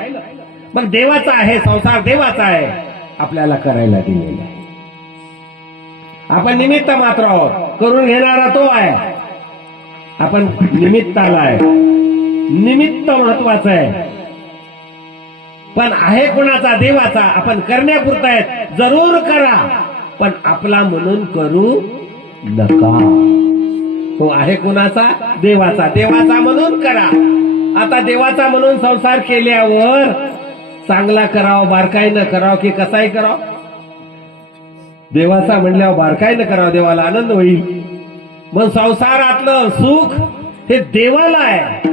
मग देवाचा आहे, संसार देवाचा आहे, आपल्याला करायला दिलेला आहे. आपण निमित्त मात्र आहोत, करून घेणारा तो आहे. आपण निमित्ताला आहे. निमित्त महत्वाचं आहे, पण आहे कुणाचा? देवाचा. आपण करण्यापुरता आहे. जरूर करा, पण आपला म्हणून करू नका. तो आहे कुणाचा? देवाचा. देवाचा म्हणून करा. आता देवाचा म्हणून संसार केल्यावर चांगला करावं, बारकाईनं करावं की कसाही करावं? देवाचा म्हणल्यावर बारकाईनं करावं, देवाला आनंद होईल. मग संसारातलं सुख हे देवाला आहे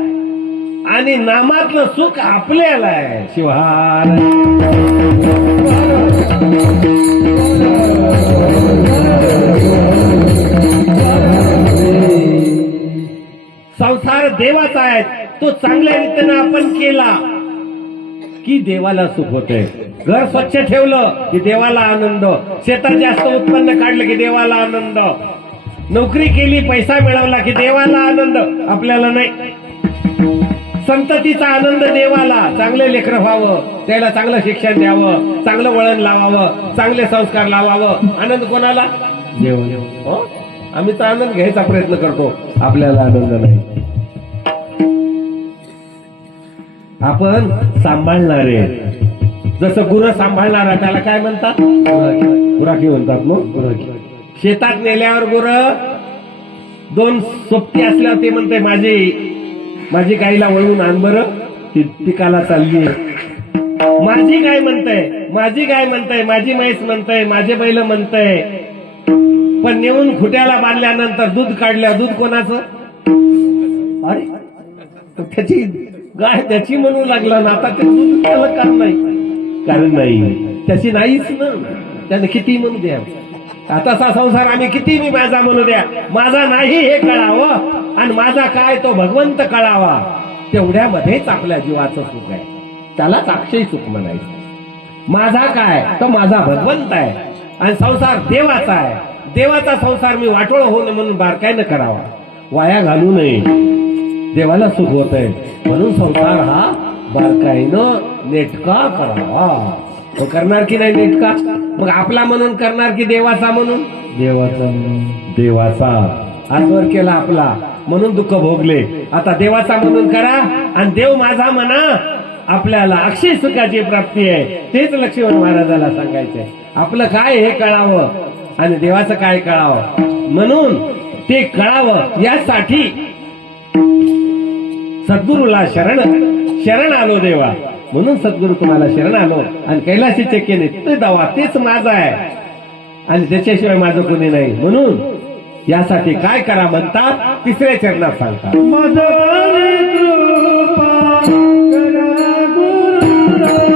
आणि नामातलं सुख आपल्याला आहे. शिवहार. संसार देवाचा आहे, तो चांगल्या रीतीने आपण केला की देवाला सुख होते. घर स्वच्छ ठेवलं की देवाला आनंद. शेतात जास्त उत्पन्न काढलं की देवाला आनंद. नोकरी केली, पैसा मिळवला की देवाला आनंद, आपल्याला नाही. संततीचा आनंद देवाला. चांगले लेकरं व्हावं, त्याला चांगलं शिक्षण द्यावं, चांगलं वळण लावावं, चांगले संस्कार लावावं. आनंद कोणाला? देवाला. हो, आम्ही तर आनंद घ्यायचा प्रयत्न करतो, आपल्याला आनंद नाही. आपण सांभाळणारे, जसं गुरं सांभाळणारा त्याला काय म्हणतात? गुराखी म्हणतात. मग गुराखी. शेतात नेल्यावर गुरं दोन सोबती असल्यावर ते म्हणते माझी गाईला वळून आण बरं, ती पिकाला चाललीये. माझी गाय म्हणतंय, माझी म्हैस म्हणतंय, माझे बैल म्हणतंय. पण नेऊन खुट्याला बांधल्यानंतर दूध काढल्या, दूध कोणाचं? अरे त्याची गाय त्याची म्हणू लागला ना. आता ते दूध त्याला कारण नाही. त्याची नाहीच ना. त्याने किती म्हणू द्या, आताचा संसार आम्ही किती मी माझा म्हणू द्या, माझा नाही हे कळावं आणि माझा काय तो भगवंत कळावा, तेवढ्यामध्येच आपल्या जीवाचं सुख आहे. त्यालाच अक्षय सुख म्हणायचं. माझा काय तो माझा भगवंत आहे आणि संसार देवाचा आहे. देवाचा संसार मी वाटोळ होऊ नये म्हणून बारकाईनं करावा, वाया घालू नये. देवाला सुख होत आहे म्हणून संसार हा बारकाईनं नेटका करावा. तो करणार की नाही नेटका? मग आपला म्हणून करणार की देवाचा म्हणून? देवाचा. आजवर केला आपला म्हणून दुःख भोगले, आता देवाचा म्हणून करा आणि देव माझा म्हणा. आपल्याला अक्षय सुखाची प्राप्ती आहे. तेच लक्ष्मण महाराजाला सांगायचंय. आपलं काय हे कळावं आणि देवाचं काय कळावं, म्हणून ते कळावं यासाठी सद्गुरूला शरण आलो देवा. म्हणून सद्गुरू तुम्हाला शरण आलो आणि कैलाशी चक्केने ते दवा तेच माझा आहे आणि त्याच्याशिवाय माझं कोणी नाही. म्हणून यासाठी काय करा म्हणतात, तिसऱ्या चरणात सांगतात. मदवारी कृपा करा गुरुराया.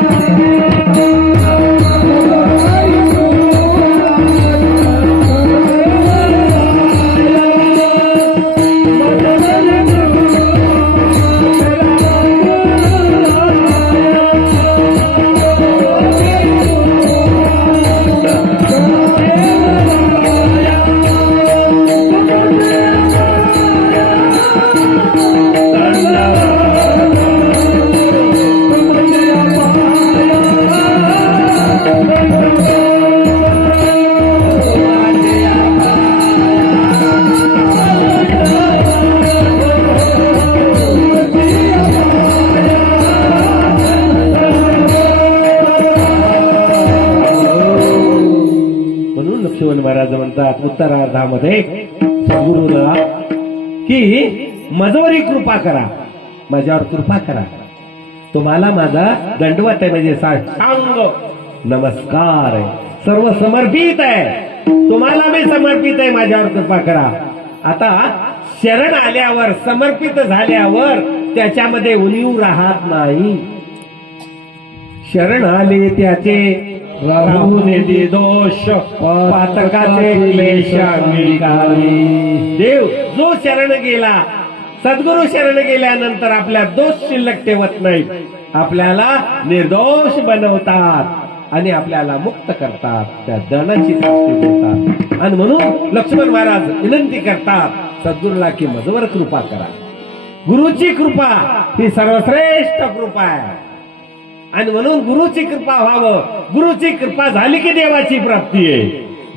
महाराज म्हणतात उत्तरार्धामध्ये सद्गुरूला की मजवरी कृपा करा, माझ्यावर कृपा करा. तुम्हाला माझा दंडवत आहे, म्हणजे सांग नमस्कार आहे, सर्व समर्पित आहे. तुम्हाला मी समर्पित आहे, माझ्यावर कृपा करा. आता शरण आल्यावर समर्पित झाल्यावर त्याच्यामध्ये उणीव राहत नाही. शरण आले त्याचे राहून येते दोष, पातकाचे क्लेश अंगीकारी. देव जो शरण गेला, सद्गुरु शरण गेल्यानंतर आपल्या दोष शिल्लक ठेवत नाहीत, आपल्याला निर्दोष बनवतात आणि आपल्याला मुक्त करतात, त्या दंडाची प्राप्ती देतात. आणि म्हणून लक्ष्मण महाराज विनंती करतात सद्गुरूला की माझ्यावर कृपा करा. गुरुची कृपा ही सर्वश्रेष्ठ कृपा आहे आणि म्हणून गुरुची कृपा व्हावं. गुरुची कृपा झाली की देवाची प्राप्ती आहे.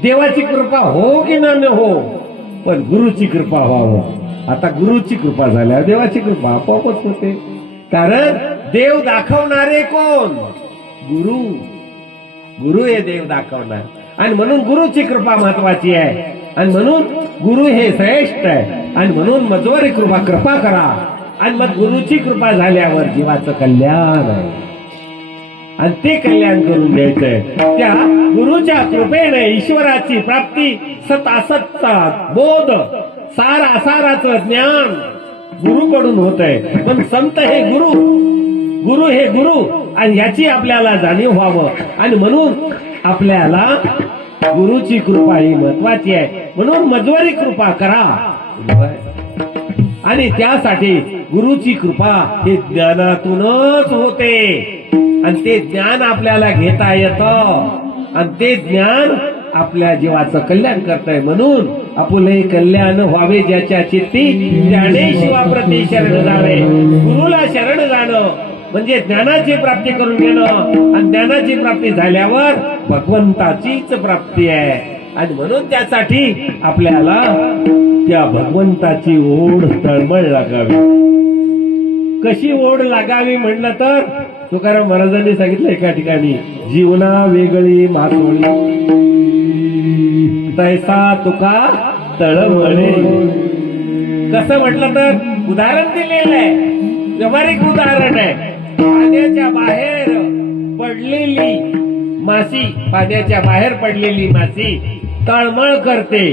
देवाची कृपा हो की न हो, पण गुरुची कृपा व्हावं. आता गुरुची कृपा झाल्यावर देवाची कृपा आपोआपच होते. कारण देव दाखवणारे कोण? गुरु. गुरु हे देव दाखवणार आणि म्हणून गुरुची कृपा महत्वाची आहे आणि म्हणून गुरु हे श्रेष्ठ आहे आणि म्हणून मजवरी कृपा करा. आणि मग गुरुची कृपा झाल्यावर जीवाचं कल्याण आहे आणि ते कल्याण करून घ्यायचंय. त्या गुरुच्या कृपेने ईश्वराची प्राप्ती, सतासतचा बोध, सार असाराचं ज्ञान गुरुकडून होत आहे. पण संत हे गुरु, गुरु हे गुरु आणि याची आपल्याला जाणीव व्हावं आणि म्हणून आपल्याला गुरुची कृपा ही महत्वाची आहे. म्हणून मजवरी कृपा करा आणि त्यासाठी गुरुची कृपा हे ज्ञानातूनच होते आणि ते ज्ञान आपल्याला घेता येतं आणि ते ज्ञान आपल्या जीवाचं कल्याण करतंय. म्हणून आपुले कल्याण व्हावे ज्याच्या चित्ती, त्याने शिवाप्रती शरण जावे. गुरुला शरण जाणं म्हणजे ज्ञानाची प्राप्ती करून घेणं आणि ज्ञानाची प्राप्ती झाल्यावर भगवंताचीच प्राप्ती आहे. आणि म्हणून त्यासाठी आपल्याला त्या भगवंताची ओढ तळमळ लागावी. कशी ओढ लागावी म्हणलं तर तुकाराम महाराजांनी सांगितलं एका ठिकाणी, जीवना वेगळी मासोळी तैसा तुका तळमळे. कसं म्हटलं तर उदाहरण दिलेलं आहे, व्यावहारिक उदाहरण आहे. पाण्याच्या बाहेर पडलेली मासी, पाण्याच्या बाहेर पडलेली मासी तळमळ करते,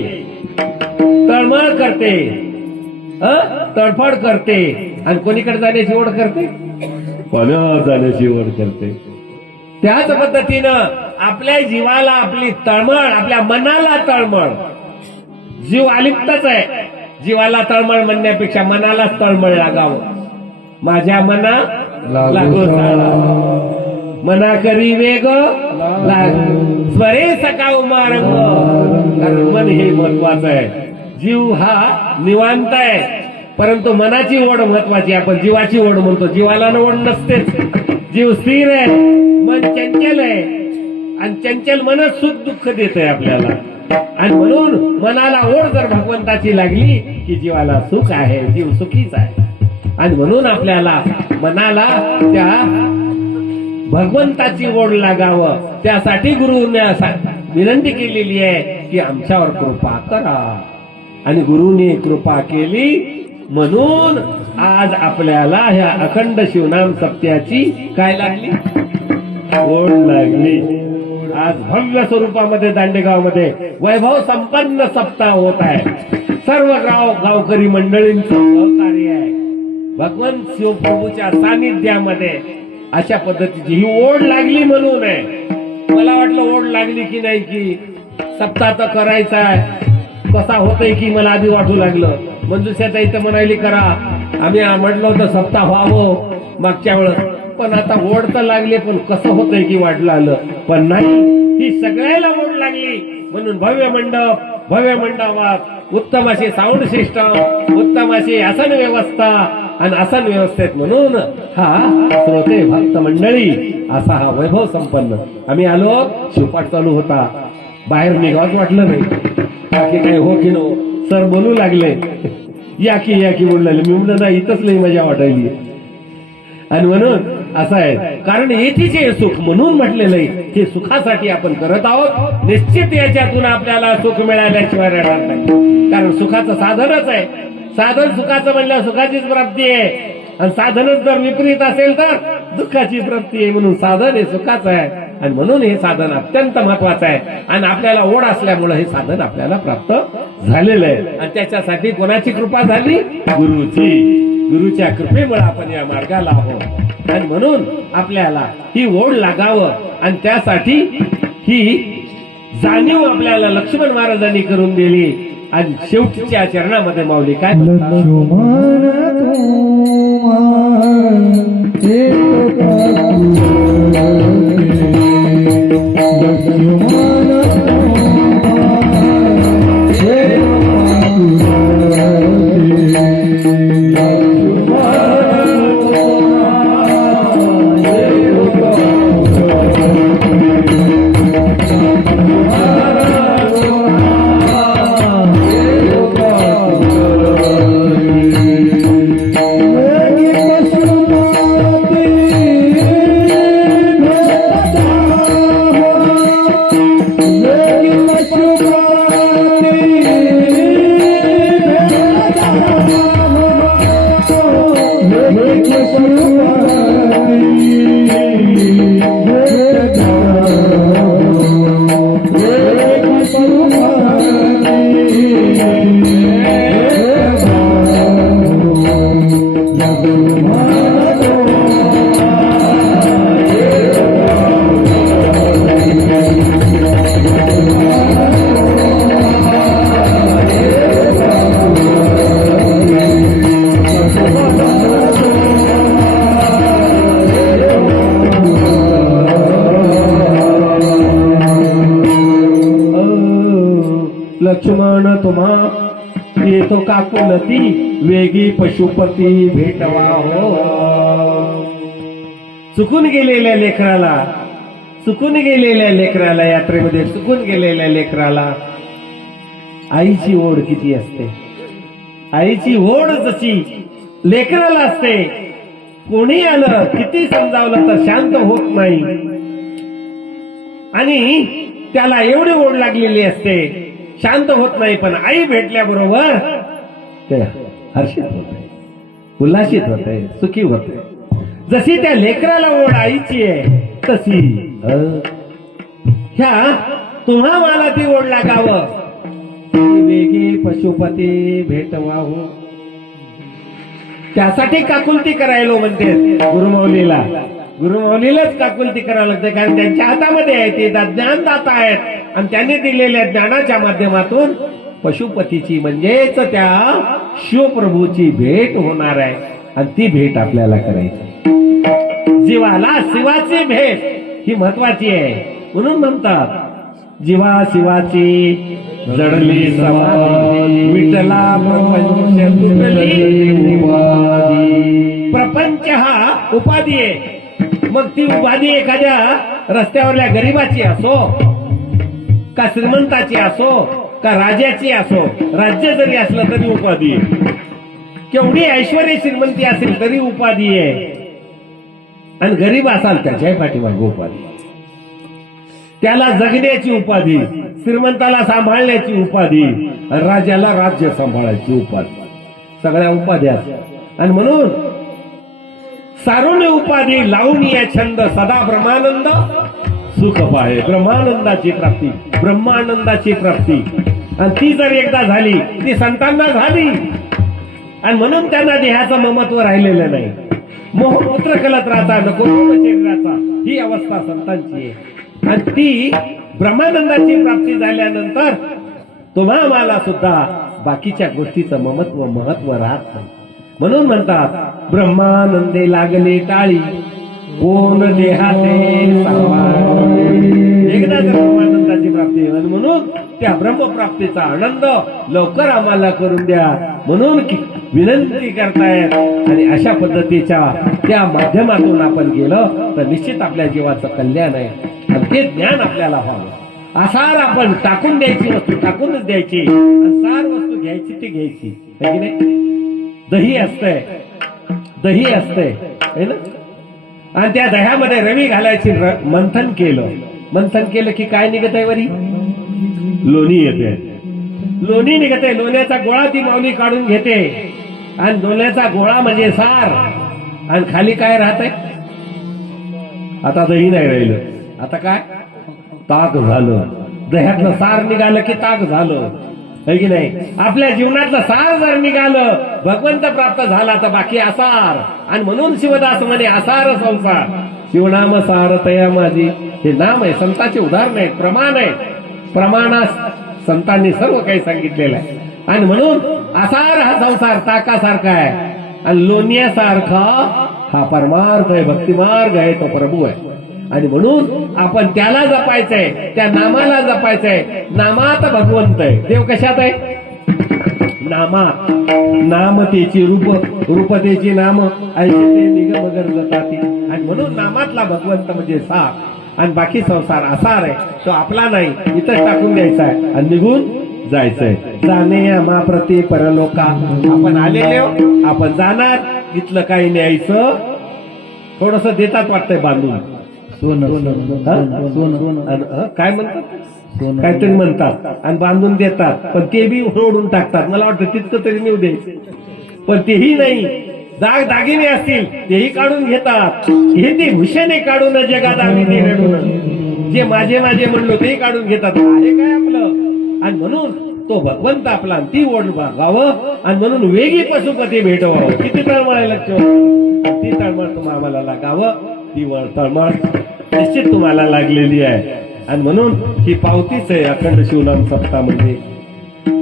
तळमळ करते, तडफड करते आणि कोणीकडे जाण्याची ओढ करते? पाण्यावर जाण्याची ओढ करते. त्याच पद्धतीनं आपल्या जीवाला आपली तळमळ, आपल्या मनाला तळमळ, जीव अलिप्तच आहे. जीवाला तळमळ म्हणण्यापेक्षा मनालाच तळमळ लागावं. माझ्या मना लागो ताळा, मना करी वेग स्वरे सकाव मारंग. कारण मन हे महत्वाचं आहे. जीव हा निवांत आहे, परंतु मनाची ओढ महत्वाची. आपण जीवाची ओढ म्हणतो, जीवाला ओढ नसतेच. जीव स्थिर आहे, मन चंचल आहे, आणि चंचल मनच सुख दुःख देत आहे आपल्याला. आणि म्हणून मनाला ओढ जर भगवंताची लागली की जीवाला सुख आहे, जीव सुखीच आहे. आणि म्हणून आपल्याला मनाला त्या भगवंताची ओढ लागावं, त्यासाठी गुरुने विनंती केलेली आहे की आमच्यावर कृपा करा. आणि गुरुने कृपा केली म्हणून आज आपल्याला ह्या अखंड शिवनाम सप्त्याची काय लागली, ओढ लागली. आज भव्य स्वरूपामध्ये दांडेगावमध्ये वैभव संपन्न सप्ताह होत आहे. सर्व गावकरी मंडळींचं सहकार्य आहे. भगवंत शिवप्रभूच्या सानिध्यामध्ये अशा पद्धतीची ही ओढ लागली म्हणून आहे. मला वाटलं ओढ लागली की नाही, की सप्ताह तर करायचा आहे, कसा होतय की मला आधी वाटू लागलं. मंजुषाता इथं म्हणाली करा, आम्ही म्हटलं होतं सप्ताह व्हावं मागच्या वेळेस, पण आता ओढ तर लागली, पण कसं होतंय की वाटलं आलं. पण नाही, ही सगळ्याला ओढ लागली म्हणून भव्य मंडपात उत्तम अशी साऊंड सिस्टम, उत्तम अशी आसन व्यवस्था, आणि आसन व्यवस्थेत म्हणून हा श्रोते भक्त मंडळी असा हा वैभव संपन्न. आम्ही आलो, शिवपाठ चालू होता, बाहेर निघावंच वाटलं नाही. बाकी काही हो की नो, सर बोलू लागले या की म्हणून लागले. मी म्हणलं नाही, इथंच लई मजा वाटायली. आणि म्हणून असं आहे, कारण येथीचे हे सुख म्हणून म्हटलेलं आहे. हे सुखासाठी आपण करत आहोत. निश्चित याच्यातून आपल्याला सुख मिळाल्याशिवाय राहणार नाही. कारण सुखाचं साधनच आहे. साधन सुखाचं म्हणलं सुखाचीच प्राप्ती आहे, आणि साधनच जर विपरीत असेल तर दुःखाची प्राप्ती आहे. म्हणून साधन हे सुखाचं आहे, आणि म्हणून हे साधन अत्यंत महत्वाचं आहे. आणि आपल्याला ओढ असल्यामुळे हे साधन आपल्याला प्राप्त झालेलं आहे. आणि त्याच्यासाठी कोणाची कृपा झाली, गुरुची. गुरुच्या कृपेमुळे आपण या मार्गाला आहोत. आणि म्हणून आपल्याला ही ओढ लागावं, आणि त्यासाठी ही जाणीव आपल्याला लक्ष्मण महाराजांनी करून दिली. आणि शेवटच्या चरणामध्ये माऊली काय म्हणतात, लक्ष्मण तुम्हा येतो काकुलती, वेगी पशुपती भेटवा हो. चुकून गेलेल्या लेकराला यात्रेमध्ये चुकून गेलेल्या लेकराला आईची ओढ किती असते. आईची ओढ जशी लेकराला असते, कोणी आलं किती समजावलं तर शांत होत नाही. आणि त्याला एवढी ओढ लागलेली असते, शांत होत नाही. पण आई भेटल्याबरोबर ते हर्षित होते, उल्हासित होते, सुखी होते. जशी त्या लेकराला ओढ आईची आहे तशी ह्या तुम्हा मला ती ओढ लागावं. वेगी पशुपती भेटवा हो, त्यासाठी काकुलती करायलो म्हणते गुरुमौलीला. गुरुमौलीलाच काकुलती करावं लागते, कारण त्यांच्या हातामध्ये आहे ते ज्ञानदाता आहेत आणि त्यांनी दिलेल्या ज्ञानाच्या माध्यमातून पशुपतीची म्हणजेच त्या शिवप्रभूची भेट होणार आहे आणि ती भेट आपल्याला करायची. जीवाला शिवाची भेट ही महत्वाची आहे. म्हणून म्हणतात जीवा शिवाची जडली समाधी, विठला प्रपंच तुटली उपाधी. प्रपंच हा उपाधी आहे. मग ती उपाधी एखाद्या रस्त्यावरल्या गरीबाची असो का श्रीमंताची असो का राजाची असो, राज्य जरी असलं तरी उपाधी आहे. केवढी ऐश्वर्य श्रीमंती असेल तरी उपाधी आहे. आणि गरीब असाल त्याच्याही पाठीमागे उपाधी. त्याला जगण्याची उपाधी, श्रीमंताला सांभाळण्याची उपाधी, राजाला राज्य सांभाळायची उपाधी, सगळ्या उपाध्या. आणि म्हणून सारुण्य उपाधी लावून या छंद सदा ब्रह्मानंद सुख पाहे. ब्रह्मानंदाची प्राप्ती, ब्रह्मानंदाची प्राप्ती. आणि ती जर एकदा झाली ती संतांना झाली. आणि म्हणून त्यांना देहाचं ममत्व राहिलेलं नाही. मोहपुत्र कलत्राचा नको शरीराचा ही अवस्था संतांची आहे. आणि ती ब्रह्मानंदाची प्राप्ती झाल्यानंतर तुम्हा आम्हाला सुद्धा बाकीच्या गोष्टीचं ममत्व महत्व राहत नाही. म्हणून म्हणतात ब्रह्मानंदे लागले टाळी कोण देहाते सामाई. एकदा जर ब्रह्मानंदाची प्राप्ती आणि म्हणून त्या ब्रह्मप्राप्तीचा आनंद लवकर आम्हाला करून द्या म्हणून विनंती करतायत. आणि अशा पद्धतीच्या त्या माध्यमातून आपण गेलं तर निश्चित आपल्या जीवाचं कल्याण आहे. आणि ते ज्ञान आपल्याला व्हावं. आसार आपण टाकून द्यायची वस्तू टाकूनच द्यायची, आणि सार वस्तू घ्यायची ती घ्यायची, है की नाही. दही असतंय, दही असतंय है ना. आणि त्या दह्यामध्ये रवी घालायची, मंथन केलं. मंथन केलं की काय निघत आहे वरी? लोणी येते. लोणी निघते. लोण्याचा गोळा ती माऊली काढून घेते. आणि लोण्याचा गोळा म्हणजे सार. आणि खाली काय राहतंय? आता दही नाही राहिलं. आता काय? ताक झालं. दह्यातलं सार निघालं की ताक झालं, है की नाही. आपल्या जीवनातलं सार जर निघालं, भगवंत प्राप्त झाला तर बाकी आसार. आणि म्हणून शिवदास म्हणे आसार संसार शिवनाम सार तया माझी. हे नाम आहे, संतांचे उदाहरण आहे, प्रमाण आहे. प्रमाणास संतांनी सर्व काही सांगितलेलं आहे. आणि म्हणून आसार हा संसार ताकासारखा आहे. आणि लोण्यासारखा हा परमार्थ आहे, भक्तिमार्ग आहे, तो प्रभू आहे. आणि म्हणून आपण त्याला जपायचंय, त्या नामाला जपायचंय. नामात भगवंत आहे. देव कशात आहे? नामात. नामतेची रूप, रूपतेची नाम ऐकते निगम गरजताती. आणि म्हणून नामातला भगवंत म्हणजे सार. आणि बाकी संसार आसार आहे, तो आपला नाही, इथं टाकून द्यायचा आहे आणि निघून जायचंय. जाणे आम्हा प्रति परलोका. आपण आलेले आपण जाणार. इथलं काही न्यायचं थोडस देतात वाटतंय बांधून. काय म्हणतात? काहीतरी म्हणतात आणि बांधून देतात, पण ते बी ओढून टाकतात. मला वाटतं तितकं तरी नेऊ दे, पण तेही नाही. दागिने असतील तेही काढून घेतात. हे ते भूषणे काढून जगात आम्ही ते रडून, जे माझे माझे म्हणलो ते काढून घेतात. आहे काय आपलं? आणि म्हणून तो भगवंत आपला ती ओढ गावं. आणि म्हणून वेगी पशुपती भेटवावं. किती तळमळ आहे लक्ष. ती तळमळ तुम्हाला आम्हाला लागावं. ती तळमळ निश्चित तुम्हाला लागलेली आहे. आणि म्हणून ही पावतीच आहे. अखंड शिवनाम सप्ताह म्हणजे,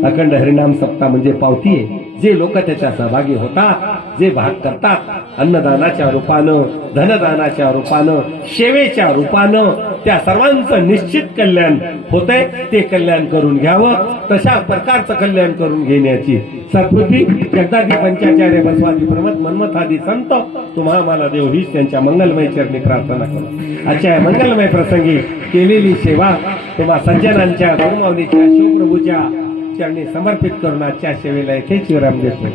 अखंड हरिनाम सप्ताह म्हणजे पावती आहे. जे लोक त्याच्या सहभागी होतात, जे भाग करतात, अन्नदानाच्या रूपानं, धनदानाच्या रूपानं, सेवेच्या रूपानं, त्या सर्वांचं निश्चित कल्याण होतंय. ते कल्याण करून घ्यावं. तशा प्रकारचं कल्याण करून घेण्याची सद्बुद्धी जगदादी पंचाचार्य बसवादी प्रमथ मन्मथादी संत तुम्हा आम्हाला देव हीच त्यांच्या मंगलमय चरणी प्रार्थना करू. आजच्या मंगलमय प्रसंगी केलेली सेवा तुम्हा सज्जनांच्या, गुरुमाऊलीच्या, शिवप्रभूच्या चरणी समर्पित करून आजच्या सेवेला येथेच विराम देतो.